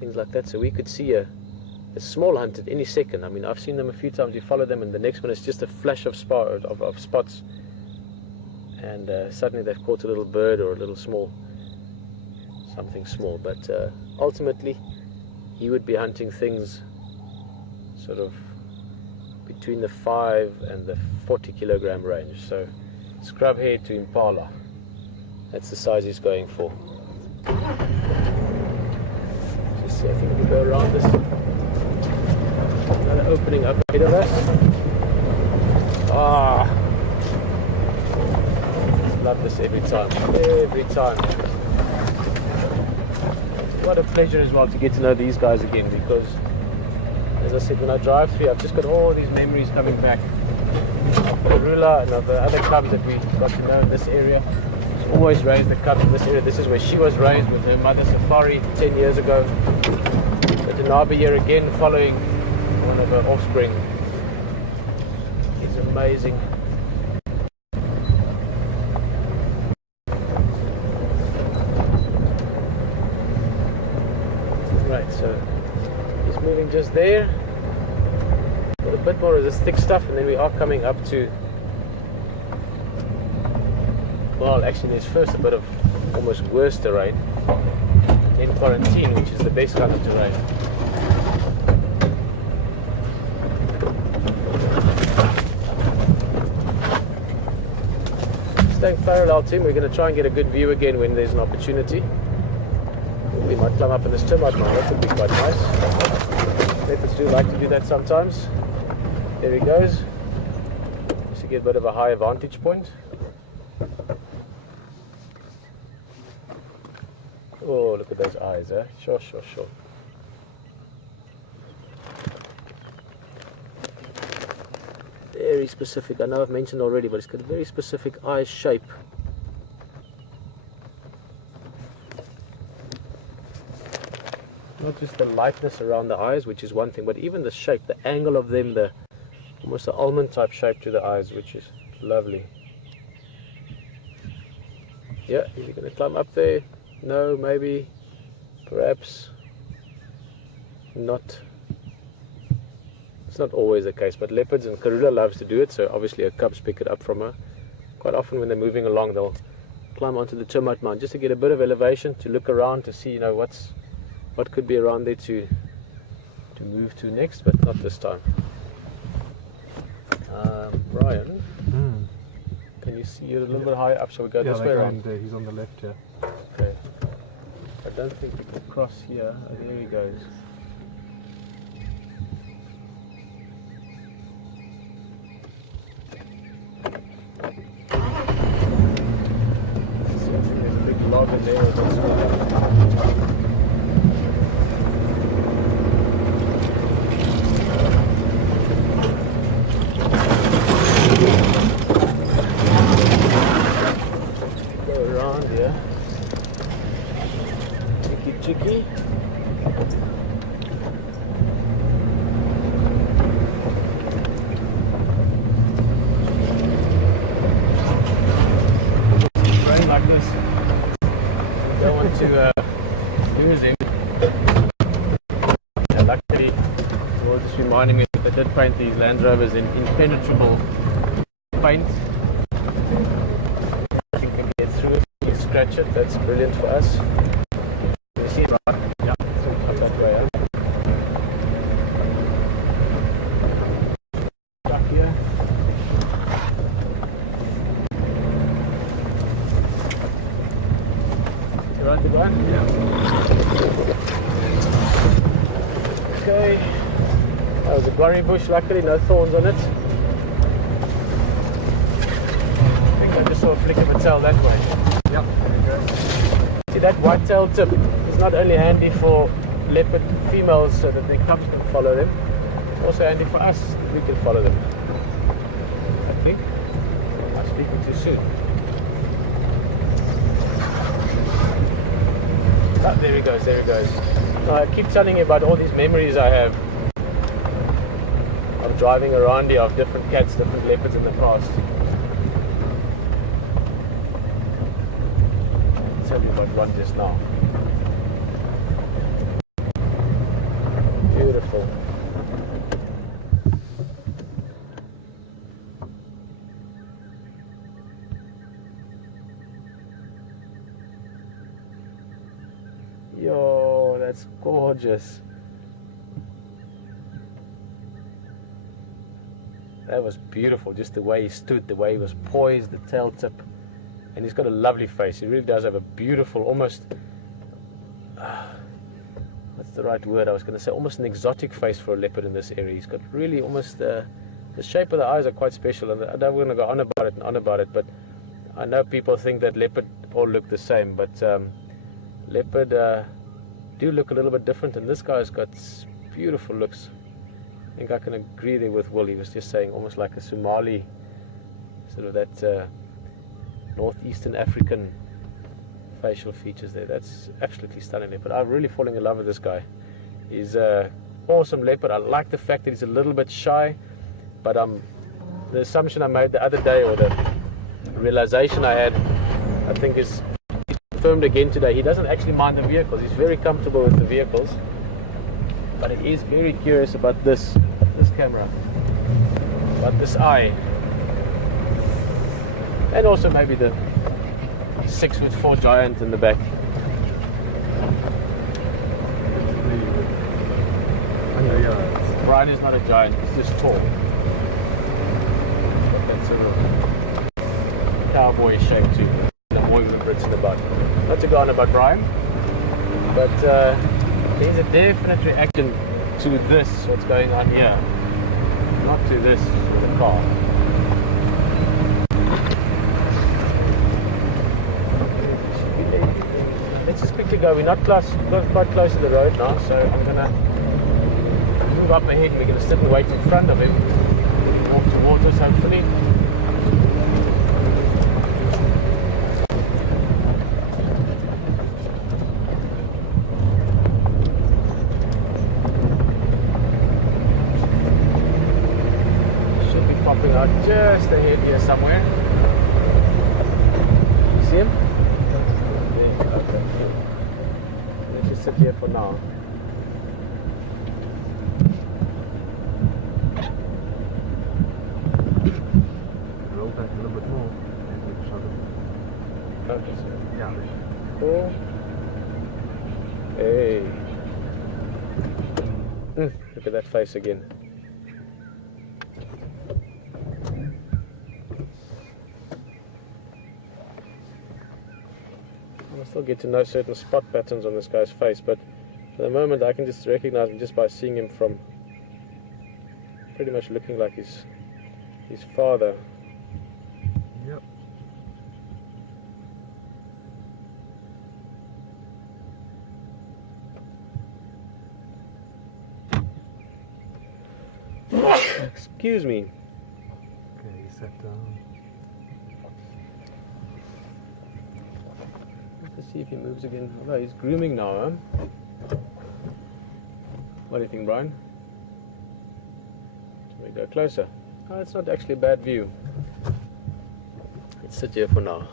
things like that. So we could see a small hunt at any second. I mean, I've seen them a few times. You follow them and the next one is just a flash of spots. And suddenly they've caught a little bird or a little something small. But ultimately, he would be hunting things sort of between the 5 and the 40 kilogram range. So scrub hare to impala, that's the size he's going for. Just see, I think we go around this. Another opening up ahead of us. Love this every time. What a pleasure as well to get to know these guys again, because as I said, when I drive through, I've just got all these memories coming back of Gorilla and of the other cubs that we got to know in this area. She's always raised the cubs in this area. This is where she was raised with her mother Safari 10 years ago. But Djuma here again, following one of her offspring. It's amazing. Right, so he's moving just there. Got a bit more of this thick stuff, and then we are coming up to, well, actually there's first a bit of almost worse terrain, then quarantine, which is the best kind of terrain. Staying parallel to him, we're going to try and get a good view again when there's an opportunity. We might climb up in this termite mine, that would be quite nice. Leopards do like to do that sometimes. There he goes. Just to get a bit of a higher vantage point. Oh, look at those eyes, eh? Sure. Very specific. I know I've mentioned already, but it's got a very specific eye shape. Not just the lightness around the eyes, which is one thing, but even the shape, the angle of them, the almost an almond type shape to the eyes, which is lovely. Yeah, is he going to climb up there? No, maybe. perhaps not. It's not always the case, but leopards and Karula loves to do it, so obviously her cubs pick it up from her. Quite often when they're moving along, they'll climb onto the termite mound just to get a bit of elevation, to look around, to see, you know, what could be around there to move to next, but not this time. Brian, can you see it a little bit higher up? Shall we go this way around? He's on the left here. Okay. I don't think we can cross here. Oh, there he goes. See, I think there's a big log in there. Cheeky. Rain like this. Don't want to lose him. Yeah, luckily, well, just reminding me that they did paint these Land Rovers in impenetrable paint. I think we can get through it. You scratch it. That's brilliant for us. Right. Yeah, so that way up. Back here. You right to go? Yeah. Okay. That was a guarri bush, luckily no thorns on it. I think I just saw a flick of a tail that way. Yep. See that white tail tip? Not only handy for leopard females so that their cubs can follow them, also handy for us that we can follow them. I think I'm speaking too soon. Oh, there he goes, there he goes. I keep telling you about all these memories I have of driving around here, of different cats, different leopards in the past. I'll tell you about one just now. Beautiful. Yo, that's gorgeous. That was beautiful, just the way he stood, the way he was poised, the tail tip. And he's got a lovely face. He really does have a beautiful, almost... what's the right word? I was going to say almost an exotic face for a leopard in this area. He's got really almost the shape of the eyes are quite special, and I don't want to go on about it, but I know people think that leopard all look the same, but leopard do look a little bit different, and this guy's got beautiful looks. I think I can agree there with Will. He was just saying almost like a Somali, sort of that northeastern African facial features there. That's absolutely stunning leopard. I'm really falling in love with this guy. He's an awesome leopard. I like the fact that he's a little bit shy, but the assumption I made the other day, or the realization I had, I think is confirmed again today. He doesn't actually mind the vehicles. He's very comfortable with the vehicles, but he is very curious about this camera, about this eye, and also maybe the 6'4" giant in the back. Brian is not a giant, he's just tall. Got that sort of cowboy shape too. The more Brits in the butt. Not to go on about Brian, but there's a definite reaction to this, what's going on here. Not to this with the car. Let's just quickly go. We're not quite close to the road now, so I'm going to move up ahead. We're going to sit and wait in front of him. Walk towards us, hopefully. Should be popping out just ahead here somewhere. See him? just sit here for now. Roll back a little bit more. And we shot it. Okay, so Yeah. cool. Hey. Look at that face again. I still get to know certain spot patterns on this guy's face, but for the moment I can just recognize him just by seeing him from pretty much looking like his father. Yep. Excuse me. Okay, you sat down. Let's see if he moves again. Oh, he's grooming now, huh? What do you think, Brian? Should we go closer? Oh, it's not actually a bad view. Let's sit here for now.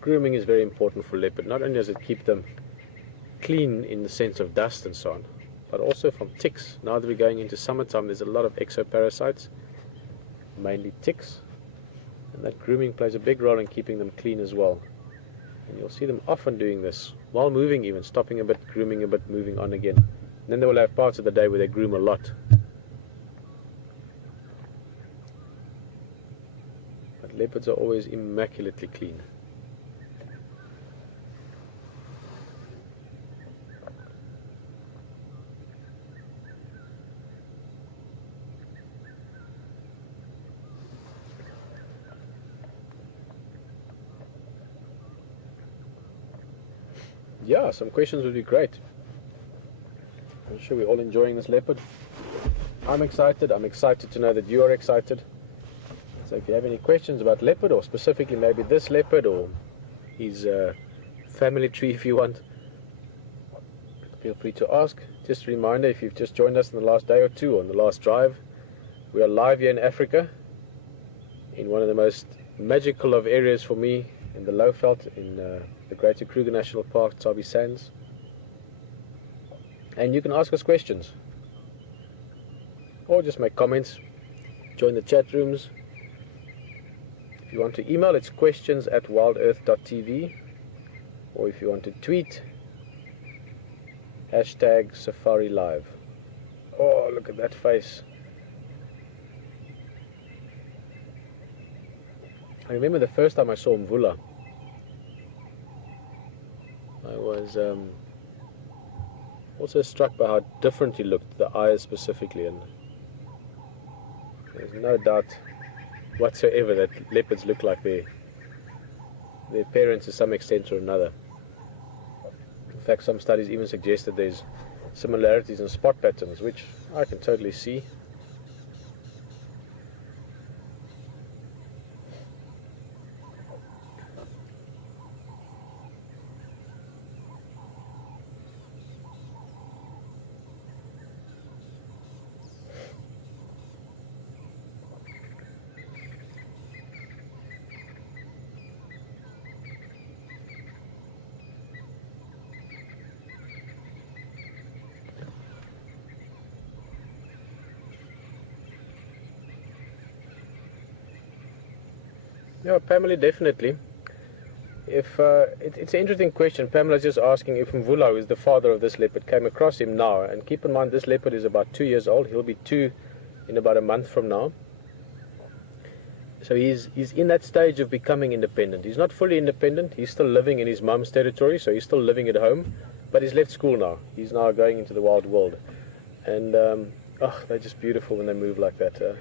Grooming is very important for leopard. Not only does it keep them clean in the sense of dust and so on, but also from ticks. Now that we're going into summertime, there's a lot of exoparasites, mainly ticks, and that grooming plays a big role in keeping them clean as well. And you'll see them often doing this, while moving even, stopping a bit, grooming a bit, moving on again. And then they will have parts of the day where they groom a lot. But leopards are always immaculately clean. Yeah, some questions would be great. I'm sure we're all enjoying this leopard. I'm excited to know that you are excited. So if you have any questions about leopard, or specifically maybe this leopard, or his family tree if you want, feel free to ask. Just a reminder, if you've just joined us in the last day or two, on the last drive, we are live here in Africa, in one of the most magical of areas for me, in the Lowveld, in the Greater Kruger National Park, Tsabi Sands. And you can ask us questions, or just make comments, join the chat rooms. If you want to email, it's questions@wildearth.tv, or if you want to tweet, #SafariLive. Oh, look at that face. I remember the first time I saw Mvula, I was also struck by how different he looked, the eyes specifically, and there's no doubt whatsoever that leopards look like their parents to some extent or another. In fact, some studies even suggest that there's similarities in spot patterns, which I can totally see. Yeah, Pamela, definitely. If it's an interesting question. Pamela's just asking if Mvula, who is the father of this leopard, came across him now. And keep in mind, this leopard is about 2 years old. He'll be 2 in about a month from now. So he's in that stage of becoming independent. He's not fully independent. He's still living in his mum's territory, so he's still living at home. But he's left school now. He's now going into the wild world. And Oh, they're just beautiful when they move like that.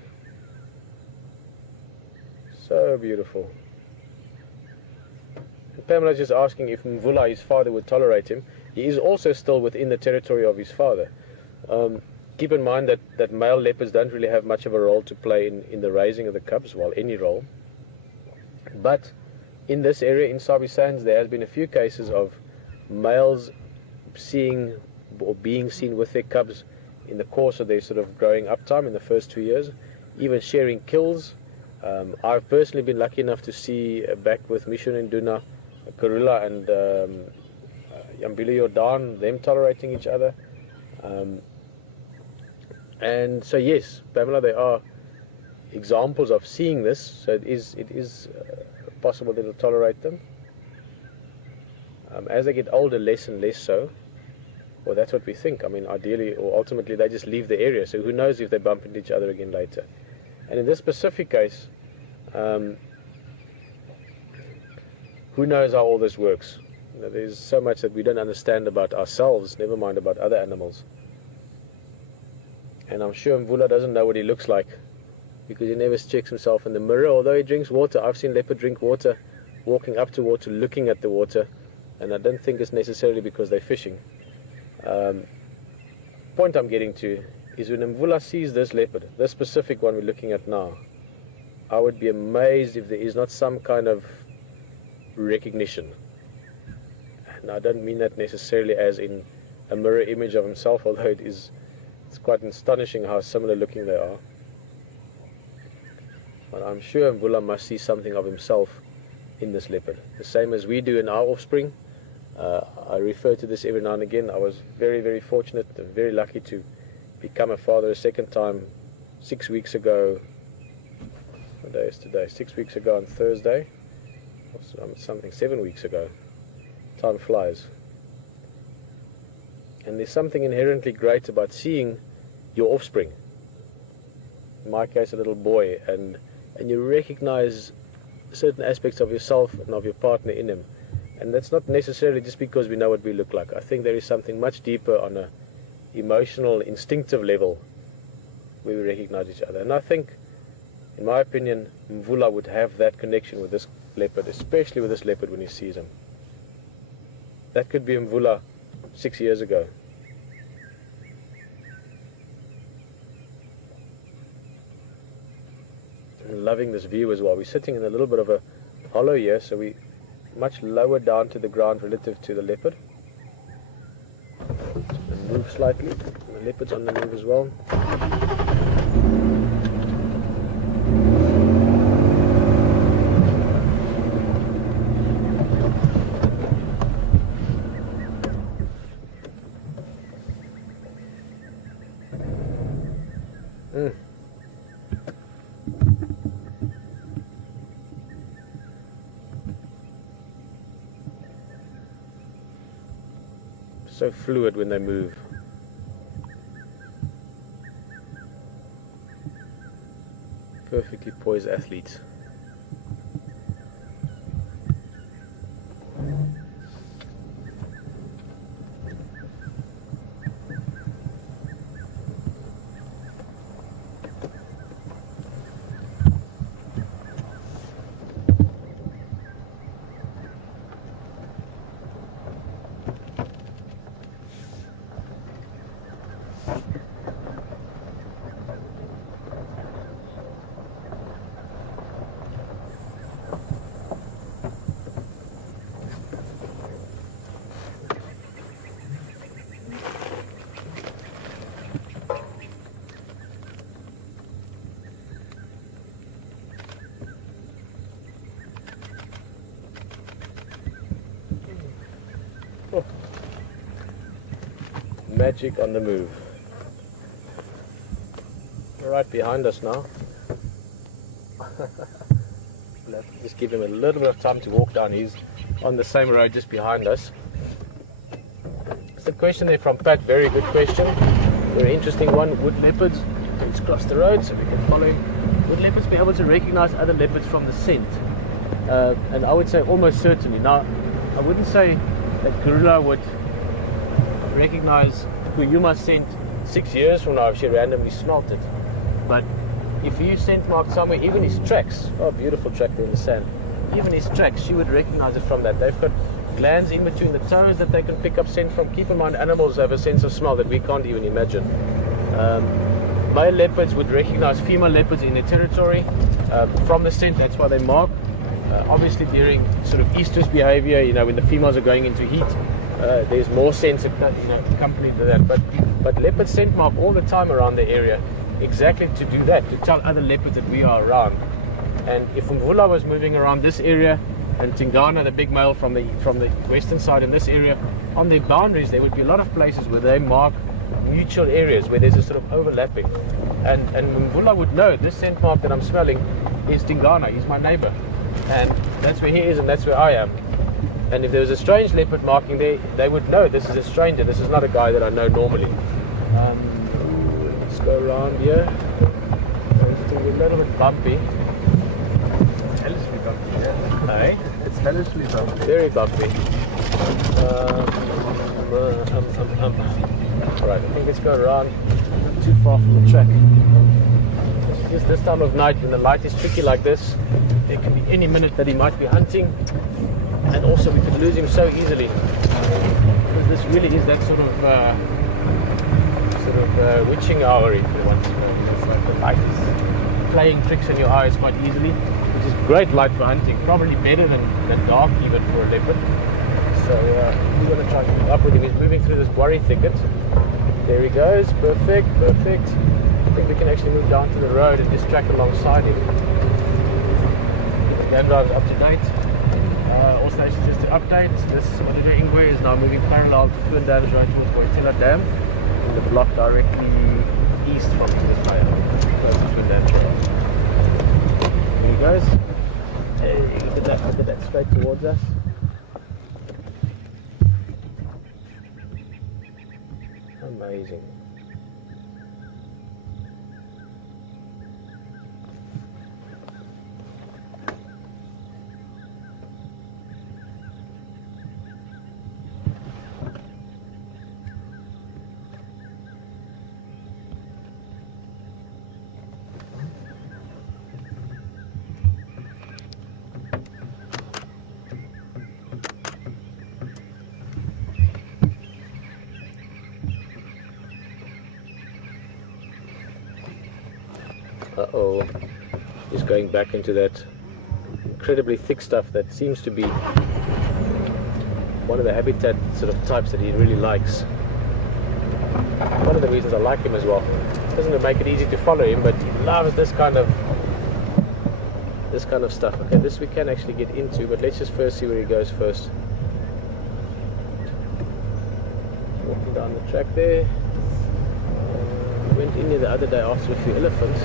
So beautiful. And Pamela's just asking if Mvula, his father, would tolerate him. He is also still within the territory of his father. Keep in mind that male leopards don't really have much of a role to play in the raising of the cubs, well, any role. But in this area, in Sabi Sands, there has been a few cases of males seeing or being seen with their cubs in the course of their sort of growing up time in the first 2 years, even sharing kills. I've personally been lucky enough to see back with Mission and Duna, Karula and Yambili Jordan, them tolerating each other. And so yes, Pamela, there are examples of seeing this, so it is possible that it'll tolerate them. As they get older, less and less so. Well, that's what we think. I mean, ideally or ultimately they just leave the area, so who knows if they bump into each other again later. And in this specific case, who knows how all this works. You know, there's so much that we don't understand about ourselves, never mind about other animals. And I'm sure Mvula doesn't know what he looks like, because he never checks himself in the mirror, although he drinks water. I've seen leopard drink water, walking up to water, looking at the water, and I don't think it's necessarily because they're fishing. Point I'm getting to is when Mvula sees this leopard, this specific one we're looking at now, I would be amazed if there is not some kind of recognition. And I don't mean that necessarily as in a mirror image of himself, although it's quite astonishing how similar looking they are. But I'm sure Mvula must see something of himself in this leopard, the same as we do in our offspring. I refer to this every now and again. I was very, very fortunate and very lucky to become a father a second time 6 weeks ago. What day is today? 6 weeks ago on Thursday. Or something 7 weeks ago. Time flies. And there's something inherently great about seeing your offspring. In my case, a little boy, and you recognize certain aspects of yourself and of your partner in him. And that's not necessarily just because we know what we look like. I think there is something much deeper on an emotional, instinctive level where we recognize each other. And I think, in my opinion, Mvula would have that connection with this leopard, especially with this leopard when he sees him. That could be Mvula 6 years ago. I'm loving this view as well. We're sitting in a little bit of a hollow here, so we much lower down to the ground relative to the leopard. And move slightly. The leopard's on the move as well. So fluid when they move. Perfectly poised athletes. Magic on the move. Right behind us now. We'll have to just give him a little bit of time to walk down. He's on the same road just behind us. It's a question there from Pat, very good question. Very interesting one. Would leopards, let's cross the road so we can follow him. Would leopards be able to recognize other leopards from the scent? And I would say almost certainly. Now, I wouldn't say that Karula would recognize Kuyuma's scent 6 years from now if she randomly smelt it. But if you scent marked somewhere, even his tracks, oh, beautiful track there in the sand, even his tracks, she would recognize it from that. They've got glands in between the toes that they can pick up scent from. Keep in mind, animals have a sense of smell that we can't even imagine. Male leopards would recognize female leopards in their territory from the scent. That's why they mark. Obviously during sort of estrus behavior, you know, when the females are going into heat, there's more scent, accompanied to that. But leopards scent mark all the time around the area, exactly to do that, to tell other leopards that we are around. And if Mvula was moving around this area, and Tingana, the big male from the western side in this area, on their boundaries there would be a lot of places where they mark mutual areas where there's a sort of overlapping. And Mvula would know this scent mark that I'm smelling is Tingana, he's my neighbor. And that's where he is and that's where I am. And if there was a strange leopard marking there, they would know this is a stranger, this is not a guy that I know normally. Let's go around here. It's a little bit bumpy. Hellishly bumpy, yeah. Hey? It's hellishly bumpy. Very bumpy. Alright, I think let's go around, not too far from the track. It's just this time of night when the light is tricky like this, there can be any minute that he might be hunting, and also we could lose him so easily. Because this really is that sort of witching hour, if you want to know. It's like the light is playing tricks in your eyes quite easily, which is great light for hunting, probably better than dark even for a leopard. So we're going to try to keep up with him. He's moving through this guarri thicket. There he goes, perfect, perfect. I think we can actually move down to the road and just track alongside him. The drive is up to date. Also, just to update, this Otago Ingwe is now moving parallel to Flinders Road towards Boitella Dam, in the block directly east from this way, close to Flinders Road. There he goes. Hey, look at that, straight towards us. Amazing. Uh-oh, just going back into that incredibly thick stuff that seems to be one of the habitat sort of types that he really likes. One of the reasons I like him as well. Doesn't make it easy to follow him, but he loves this kind of stuff. Okay, this we can actually get into, but let's just first see where he goes first. Walking down the track there. Went in here the other day after a few elephants.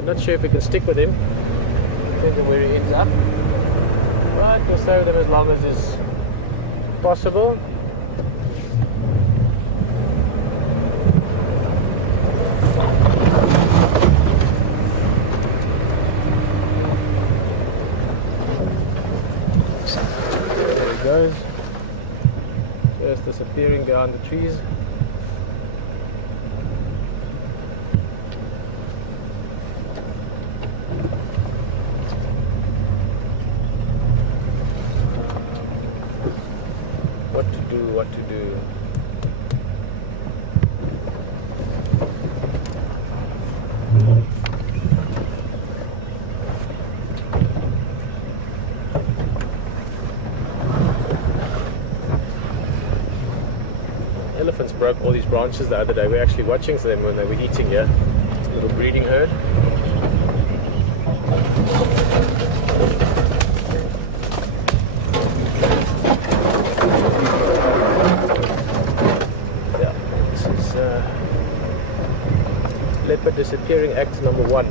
Not sure if we can stick with him. Depends on where he ends up. But we'll stay with him as long as is possible. There he goes. Just disappearing behind the trees. What to do. Elephants broke all these branches the other day. We're actually watching them when they were eating here. It's a little breeding herd. Leopard disappearing act number 1.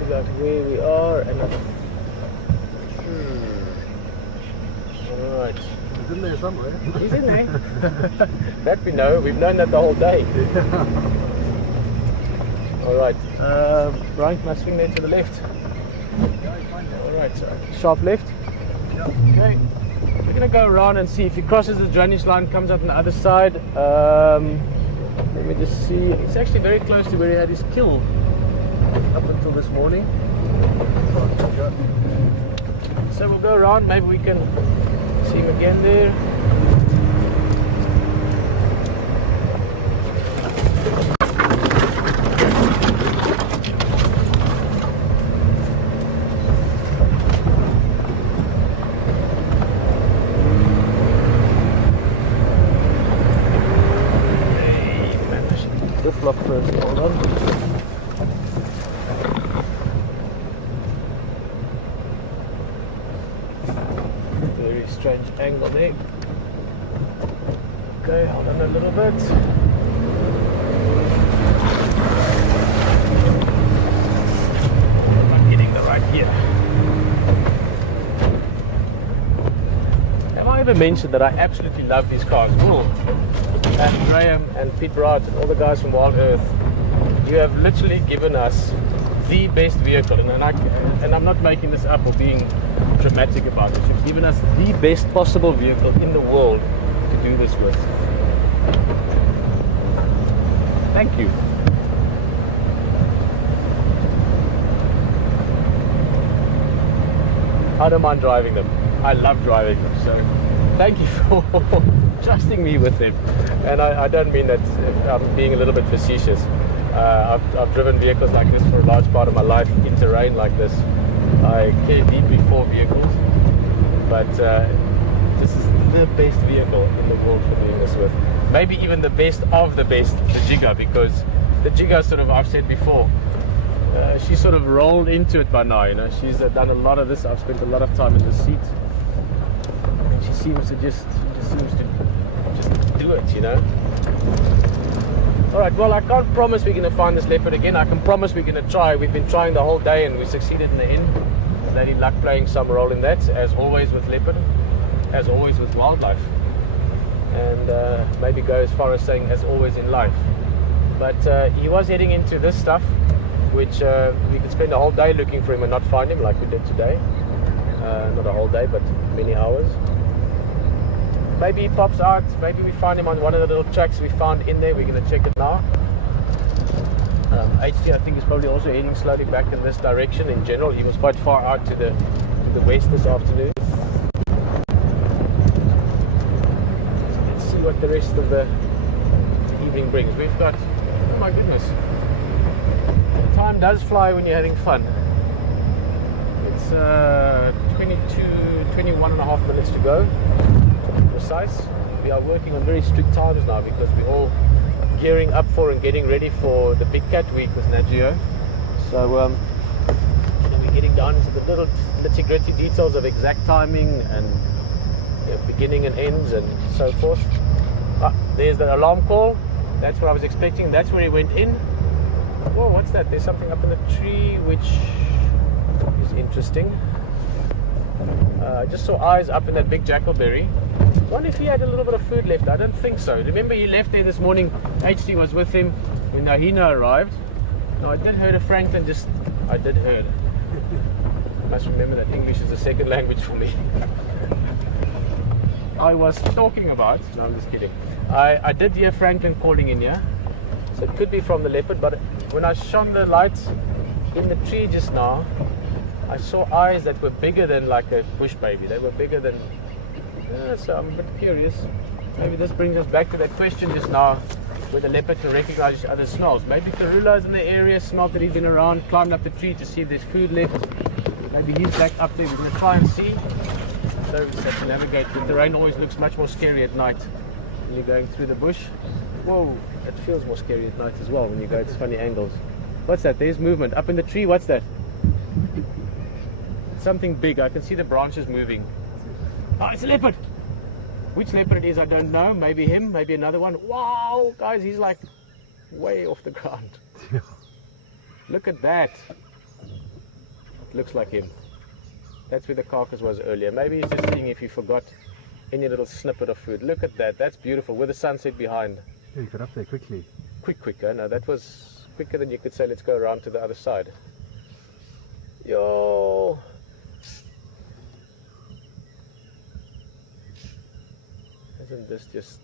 Figure out where we are and alright. He's in there somewhere. He's in there. That we know. We've known that the whole day. Alright. Brian, can I swing there to the left? Alright, so sharp left. Yeah. Okay. We're going to go around and see if he crosses the drainage line, comes up on the other side. Let me just see. It's actually very close to where he had his kill up until this morning. So we'll go around, maybe we can see him again there. Lock first, hold on. Very strange angle there. Okay, hold on a little bit. Am I getting the right here? Have I ever mentioned that I absolutely love these cars? Ooh. And Graham and Pete Bright and all the guys from Wild Earth, you have literally given us the best vehicle, and I'm not making this up or being dramatic about it. You've given us the best possible vehicle in the world to do this with. Thank you. I don't mind driving them. I love driving them. So thank you for trusting me with them. And I don't mean that I'm being a little bit facetious. I've driven vehicles like this for a large part of my life in terrain like this. I care deeply for vehicles, but this is the best vehicle in the world for doing this with. Maybe even the best of the best, the Djuma, because the Djuma, sort of, I've said before, she sort of rolled into it by now. You know, she's done a lot of this. I've spent a lot of time in the seat, and she seems to just do it, you know. Alright, well, I can't promise we're going to find this leopard again. I can promise we're going to try. We've been trying the whole day and we succeeded in the end. Lady luck playing some role in that, as always with leopard, as always with wildlife, and maybe go as far as saying as always in life. But he was heading into this stuff, which we could spend a whole day looking for him and not find him like we did today. Not a whole day, but many hours. Maybe he pops out, maybe we find him on one of the little tracks we found in there. We're going to check it now. HT, I think, is probably also heading slowly back in this direction in general. He was quite far out to the west this afternoon. So let's see what the rest of the evening brings. We've got, oh my goodness, time does fly when you're having fun. It's 21 and a half minutes to go. Precise. We are working on very strict times now because we're all gearing up for and getting ready for the Big Cat Week with Nat Geo. So you know, we're getting down into the little nitty-gritty details of exact timing and, you know, beginning and ends and so forth. There's the alarm call. That's what I was expecting. That's where he went in. Whoa, what's that? There's something up in the tree which is interesting. I just saw eyes up in that big jackalberry. I wonder if he had a little bit of food left. I don't think so. Remember, he left there this morning. HT was with him when Nahina arrived. No, I did heard a Franklin just... I did heard. I must remember that English is a second language for me. I was talking about... No, I'm just kidding. I did hear Franklin calling in here. So it could be from the leopard, but when I shone the lights in the tree just now, I saw eyes that were bigger than like a bush baby. They were bigger than... so I'm a bit curious. Maybe this brings us back to that question just now, where the leopard can recognize each other's smells. Maybe Karula's in the area, smelled that he's been around, climbed up the tree to see if there's food left. Maybe he's back up there. We're going to try and see. So we have to navigate. The terrain always looks much more scary at night when you're going through the bush. Whoa, it feels more scary at night as well when you go to funny angles. What's that? There's movement. Up in the tree, what's that? Something big. I can see the branches moving. Oh, it's a leopard. Which leopard it is, I don't know. Maybe him, maybe another one. Wow, guys, he's like way off the ground. Look at that. It looks like him. That's where the carcass was earlier. Maybe he's just seeing if he forgot any little snippet of food. Look at that. That's beautiful with the sunset behind. Yeah, you got up there quickly. Quicker. No, that was quicker than you could say. Let's go around to the other side. Yo. Isn't this just...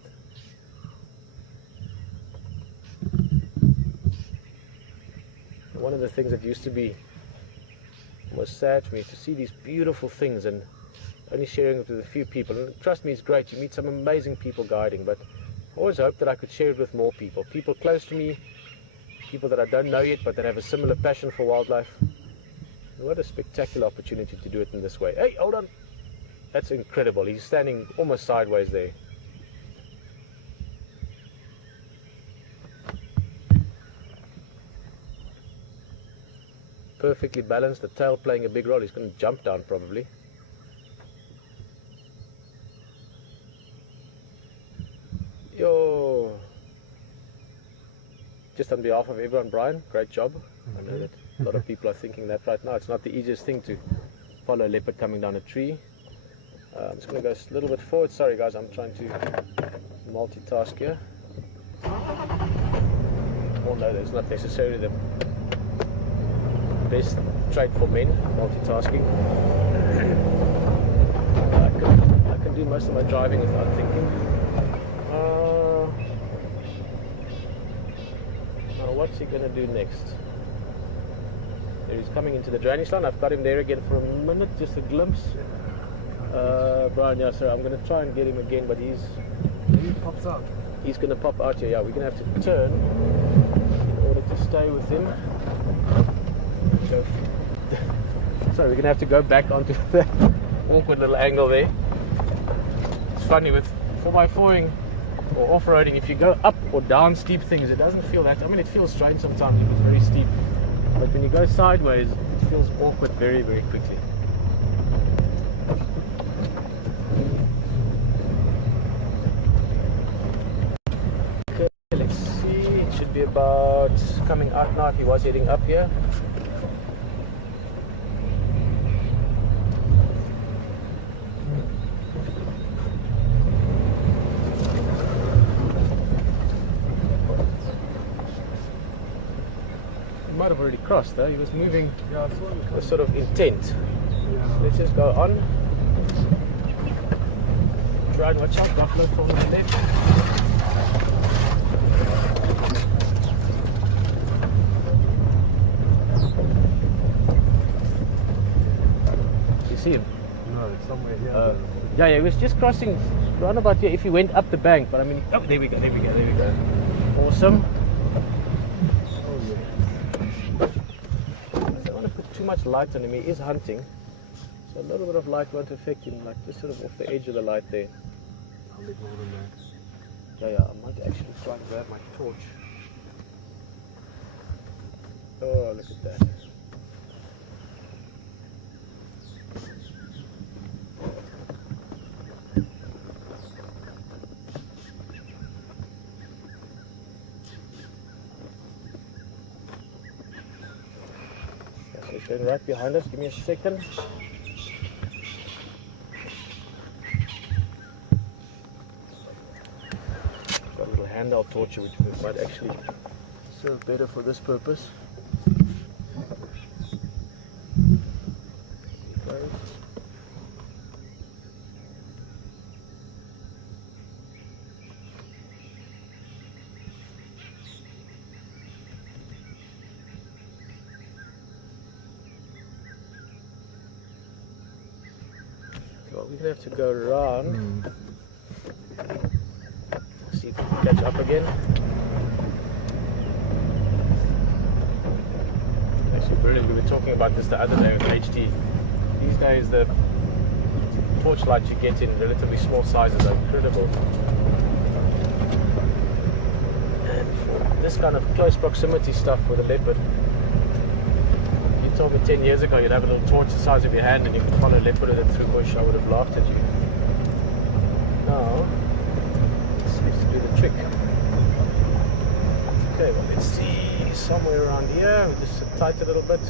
One of the things that used to be almost sad for me is to see these beautiful things and only sharing it with a few people. And trust me, it's great. You meet some amazing people guiding, but I always hope that I could share it with more people. People close to me, people that I don't know yet, but that have a similar passion for wildlife. And what a spectacular opportunity to do it in this way. Hey, hold on. That's incredible. He's standing almost sideways there. Perfectly balanced, the tail playing a big role. He's going to jump down probably. Yo! Just on behalf of everyone, Brian, great job. I know that a lot of people are thinking that right now. It's not the easiest thing to follow a leopard coming down a tree. I'm just going to go a little bit forward. Sorry guys, I'm trying to multitask here. Oh no, that's not necessarily the best trait for men, multitasking. I can do most of my driving without thinking. Now what's he going to do next? There he's coming into the drainage line. I've got him there again for a minute, just a glimpse. Brian, yeah, sir, I'm going to try and get him again, but he pops out. He's going to pop out here. Yeah, we're going to have to turn in order to stay with him. Sorry, we're going to have to go back onto that awkward little angle there. It's funny with 4x4ing or off-roading, if you go up or down steep things, it doesn't feel that. I mean, it feels strange sometimes if it's very steep, but when you go sideways, it feels awkward very, very quickly. Okay, let's see. It should be about coming out now. He was heading up here. Might have already crossed though. He was moving with sort of intent. So let's just go on. Try and watch out, buffalo from the left. You see him? No, it's somewhere here. Yeah, he was just crossing round about here if he went up the bank, but I mean, oh, there we go, there we go, there we go. Awesome. Too much light on him. He is hunting, so a little bit of light won't affect him, like just sort of off the edge of the light there. I'll leave more than that. Yeah, I might actually try and grab my torch. Oh, look at that. Going right behind us. Give me a second. Got a little handheld torch which might actually serve better for this purpose. Well, we're going to have to go around. See if we can catch up again. Actually brilliant. We were talking about this the other day with HD. These days the torchlights you get in relatively small sizes are incredible. And for this kind of close proximity stuff with a leopard, told me 10 years ago you'd have a little torch the size of your hand and you could follow a leopard with it through bush, I would have laughed at you. Now, it seems to do the trick. Okay, well let's see, somewhere around here, we just sit tight a little bit.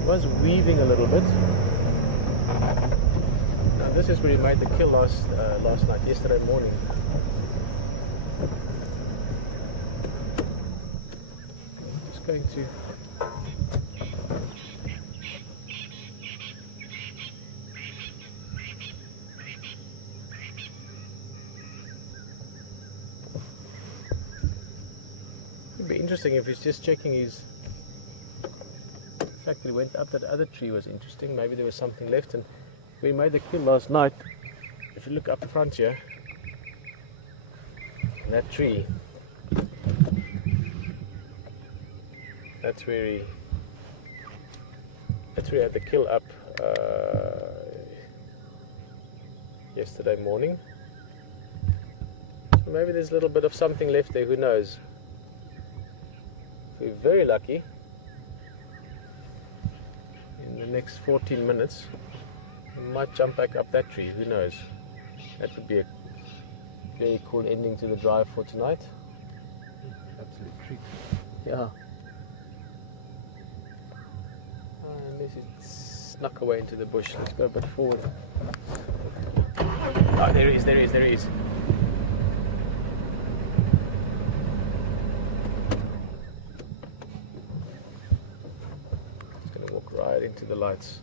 It was weaving a little bit. Now this is where he made the kill last night, yesterday morning. Going to interesting if he's just checking his... The fact that he went up that other tree was interesting. Maybe there was something left. And we made the kill last night. If you look up front here, that tree, that's where he had the kill up yesterday morning. So maybe there's a little bit of something left there, who knows. If we're very lucky, in the next 14 minutes we might jump back up that tree, who knows. That would be a very cool ending to the drive for tonight. Absolute treat. Yeah. Unless it snuck away into the bush. Let's go a bit forward. Ah, there he is, there he is, there he is. Just going to walk right into the lights.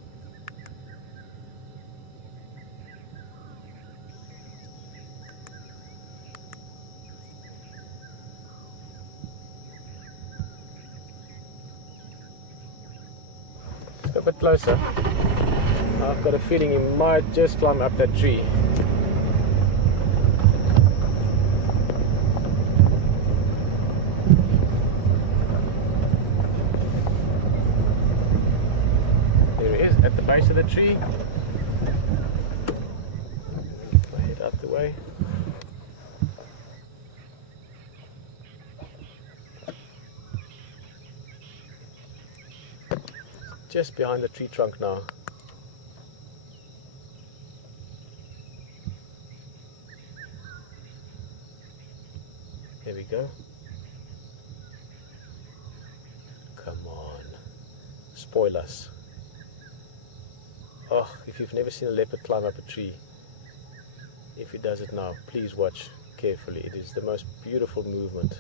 A bit closer. I've got a feeling he might just climb up that tree. There he is at the base of the tree. Get my head out the way. Just behind the tree trunk now. There we go. Come on. Spoil us. Oh, if you've never seen a leopard climb up a tree, if he does it now, please watch carefully. It is the most beautiful movement.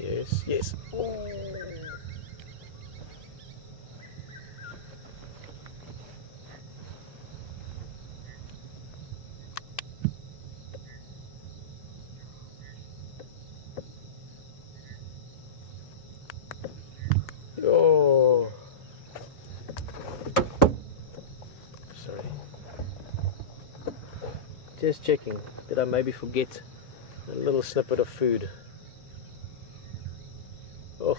Yes, yes. Oh. Oh. Sorry. Just checking. Did I maybe forget a little snippet of food? Oh.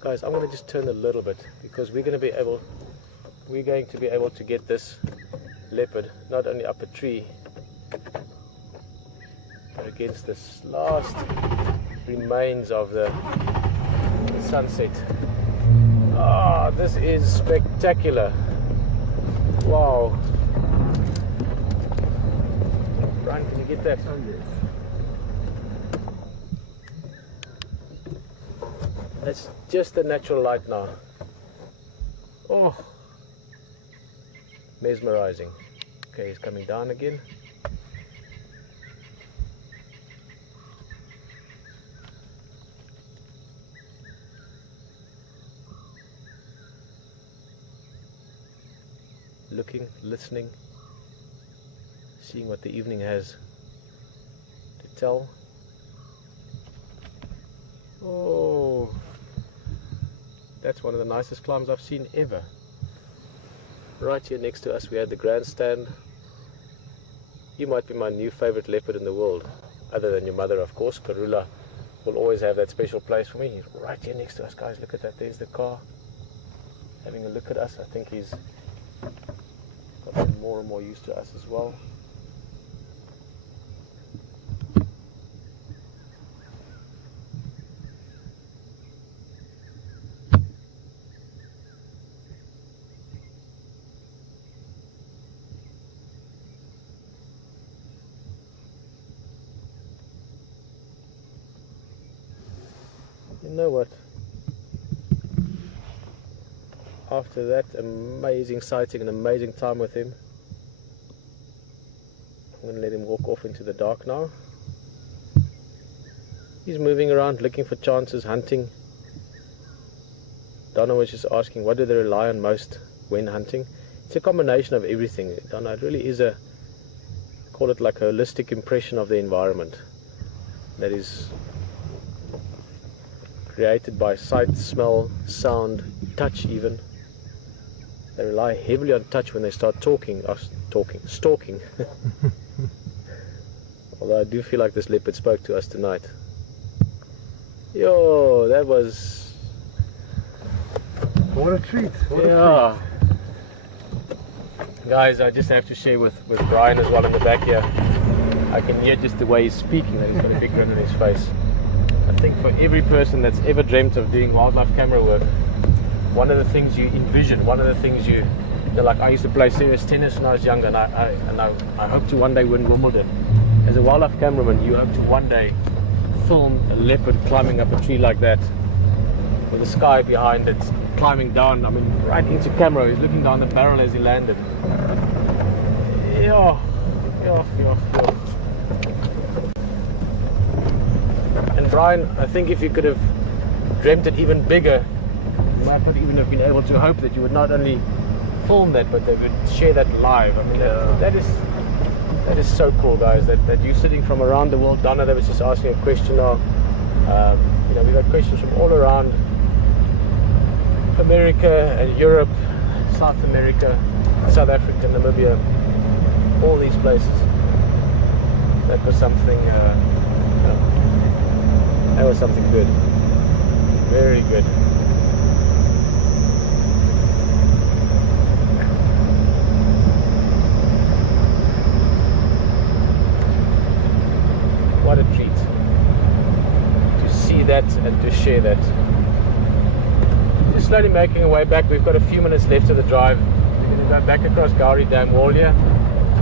Guys, I'm going to just turn a little bit because we're going to be able to get this leopard not only up a tree but against this last remains of the sunset. Ah, this is spectacular. Wow. Brian, can you get that? Oh, yes. It's just the natural light now. Oh, mesmerizing. Okay, he's coming down again. Looking, listening, seeing what the evening has to tell. Oh, that's one of the nicest climbs I've seen ever. Right here next to us we had the grandstand. You might be my new favorite leopard in the world, other than your mother, of course. Karula will always have that special place for me. He's right here next to us, guys. Look at that. There's the car having a look at us. I think he's gotten more and more used to us as well. You know what? After that amazing sighting and amazing time with him, I'm going to let him walk off into the dark now. He's moving around looking for chances, hunting. Donna was just asking, what do they rely on most when hunting? It's a combination of everything, Donna. It really is a, call it like a holistic impression of the environment that is created by sight, smell, sound, touch even. They rely heavily on touch when they start stalking. Although I do feel like this leopard spoke to us tonight. Yo, that was... What a treat. What a yeah. Guys, I just have to share with Brian as well in the back here. I can hear just the way he's speaking that he's got a big grin on his face. I think for every person that's ever dreamt of doing wildlife camera work, one of the things you envision, one of the things you know, like I used to play serious tennis when I was younger, and I hope to one day win Wimbledon. As a wildlife cameraman, you hope to one day film a leopard climbing up a tree like that, with the sky behind it, climbing down, I mean, right into camera. He's looking down the barrel as he landed. Yeah. And Brian, I think if you could have dreamt it even bigger, you might not even have been able to hope that you would not only film that, but they would share that live. I mean, that is so cool, guys, that you're sitting from around the world. Donna, that was just asking a question now. You know, we've got questions from all around America and Europe, South America, South Africa, Namibia, all these places. That was something, that was something good. Very good. What a treat to see that and to share that. Just slowly making our way back. We've got a few minutes left of the drive. We're going to go back across Gowrie Dam Wall here.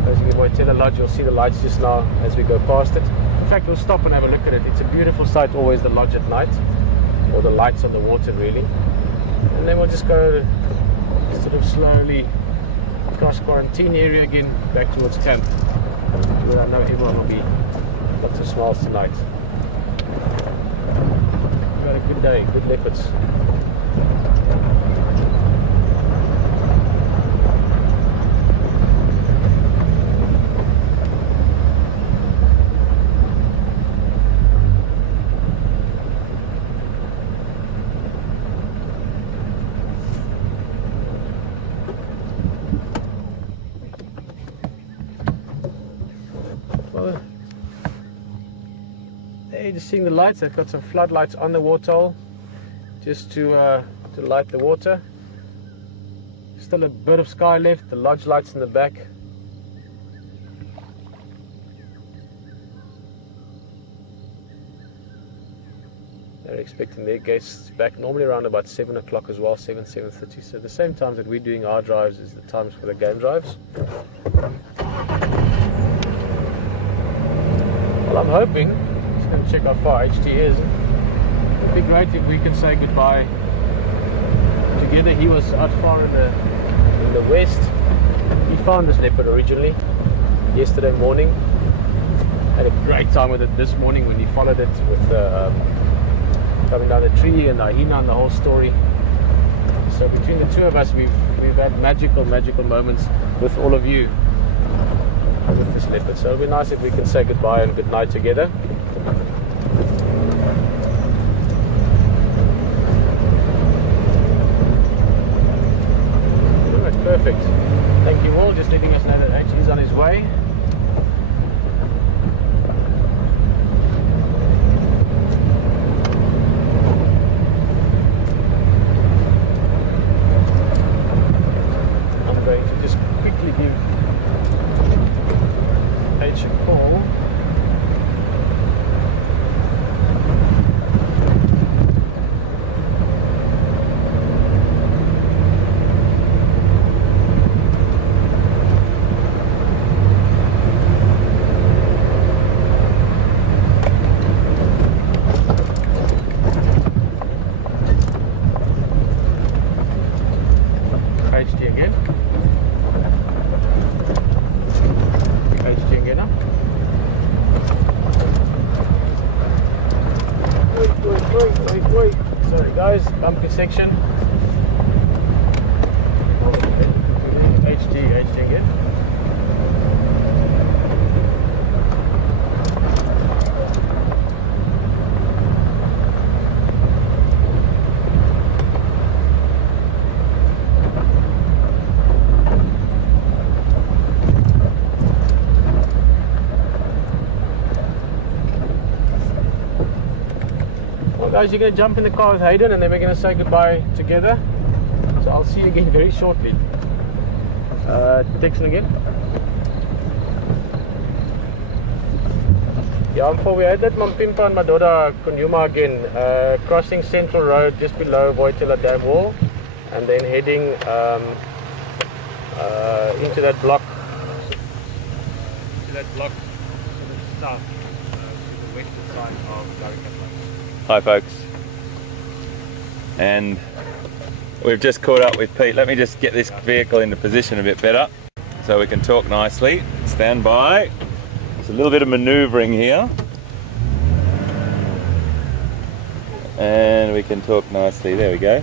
As we go to the lodge, you'll see the lights just now as we go past it. In fact, we'll stop and have a look at it. It's a beautiful sight, always the lodge at night, or the lights on the water really. And then we'll just go sort of slowly across quarantine area again, back towards camp, where I know everyone will be. Lots of smiles tonight. We've got a good day, good leopards. Well, there, just seeing the lights. They've got some floodlights on the waterhole just to light the water. Still a bit of sky left. The lodge lights in the back. They're expecting their guests back normally around about 7 o'clock as well, 7:30. So the same times that we're doing our drives is the times for the game drives. Well, I'm hoping, just going to check how far HT is. It would be great if we could say goodbye together. He was out far in the west. He found this leopard originally yesterday morning. Had a great time with it this morning when he followed it with coming down the tree and the hyena and the whole story. So between the two of us, we've had magical moments with all of you with this leopard. So it'll be nice if we can say goodbye and good night together. Alright, perfect. Thank you all. Just letting us know that HT is on his way. I'm going to just quickly give H a call. HT again. HT again now. Wait. Sorry guys, bumpy section. Guys, you're going to jump in the car with Hayden and then we're going to say goodbye together. So I'll see you again very shortly. Texting again. Yeah, we had that Mampimpa and Madoda Djuma again, crossing Central Road just below Voitila Dam Wall, and then heading into that block. South, to the western side of Darikatla. Hi folks, and we've just caught up with Pete. Let me just get this vehicle into position a bit better so we can talk nicely. Stand by. There's a little bit of manoeuvring here and we can talk nicely. There we go.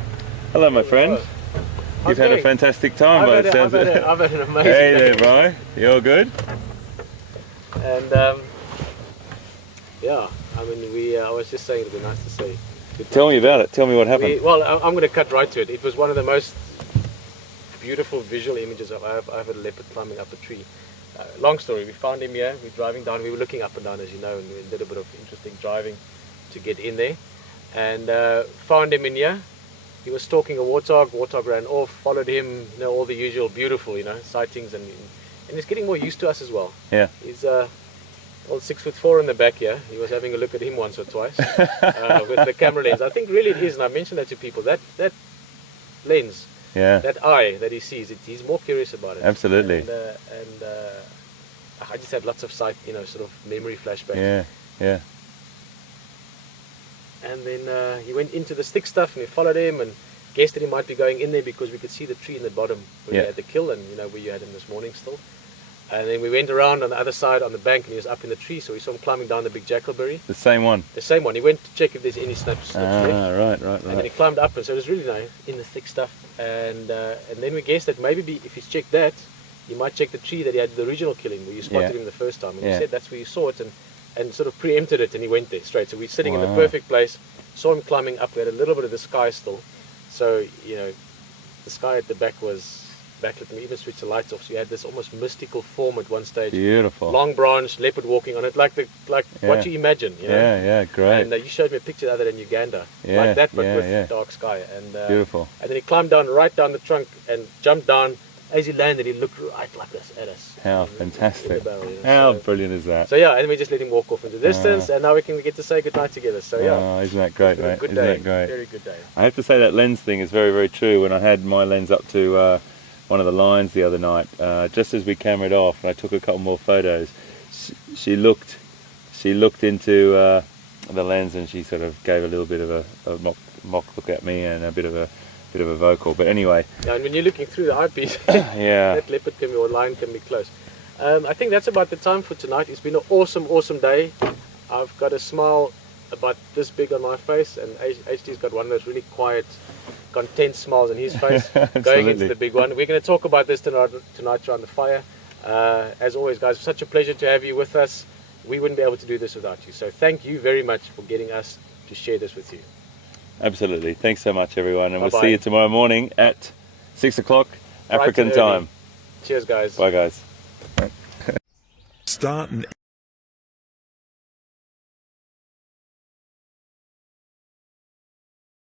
Hello my friend. You've had a fantastic time by the sounds of it. I've had an amazing Hey day. there bro, you all good? And yeah, I mean, I was just saying it'd be nice to see. Tell me about it, tell me what happened. Well, I'm going to cut right to it. It was one of the most beautiful visual images I've had a leopard climbing up a tree. Long story, we found him here, we're driving down, we were looking up and down as you know, and we did a bit of interesting driving to get in there. And found him in here. He was stalking a warthog ran off, followed him, you know, all the usual beautiful, you know, sightings, and he's getting more used to us as well. Yeah. He's old 6'4" in the back here. He was having a look at him once or twice with the camera lens. I think really it is, and I mentioned that to people, that lens, yeah, that eye that he sees, he's more curious about it. Absolutely. And I just had lots of sort of memory flashbacks. Yeah, yeah. And then he went into the stick stuff, and we followed him and guessed that he might be going in there because we could see the tree in the bottom where you had the kill, and you know where you had him this morning still. And then we went around on the other side on the bank, and he was up in the tree, so we saw him climbing down the big jackalberry. The same one? The same one. He went to check if there's any snips left. Right. And then he climbed up, and so it was really nice in the thick stuff. And then we guessed that maybe if he's checked that, he might check the tree that he had the original killing, where you spotted him the first time. And he said that's where you saw it, and sort of preempted it, and he went there straight. So we're sitting in the perfect place, saw him climbing up. We had a little bit of the sky still. So, you know, the sky at the back was backlit, and we even switched the lights off, so you had this almost mystical form at one stage. Beautiful. Long branch, leopard walking on it, like what you imagine. You know? Yeah, great. And you showed me a picture the other day in Uganda, like that, but with dark sky. And beautiful. And then he climbed right down the trunk and jumped down. As he landed, he looked right like this at us. How fantastic. In the barrel, you know? How brilliant is that? So yeah, and we just let him walk off into the distance, and now we can get to say goodnight together. So yeah. Isn't that great, mate? Good Isn't day. that great? Very good day. I have to say that lens thing is very, very true. When I had my lens up to one of the lines the other night, just as we cameraed off, and I took a couple more photos, she looked into the lens, and she sort of gave a little bit of a mock look at me, and a bit of a vocal. But anyway. Yeah, and when you're looking through the eyepiece, that leopard or lion can be close. I think that's about the time for tonight. It's been an awesome day. I've got a smile about this big on my face, and HD's got one of those really quiet, content smiles on his face going into the big one. We're going to talk about this tonight around the fire. As always, guys, such a pleasure to have you with us. We wouldn't be able to do this without you. So thank you very much for getting us to share this with you. Absolutely. Thanks so much, everyone, and we'll see you tomorrow morning at 6 o'clock African time. Cheers, guys. Bye, guys. Start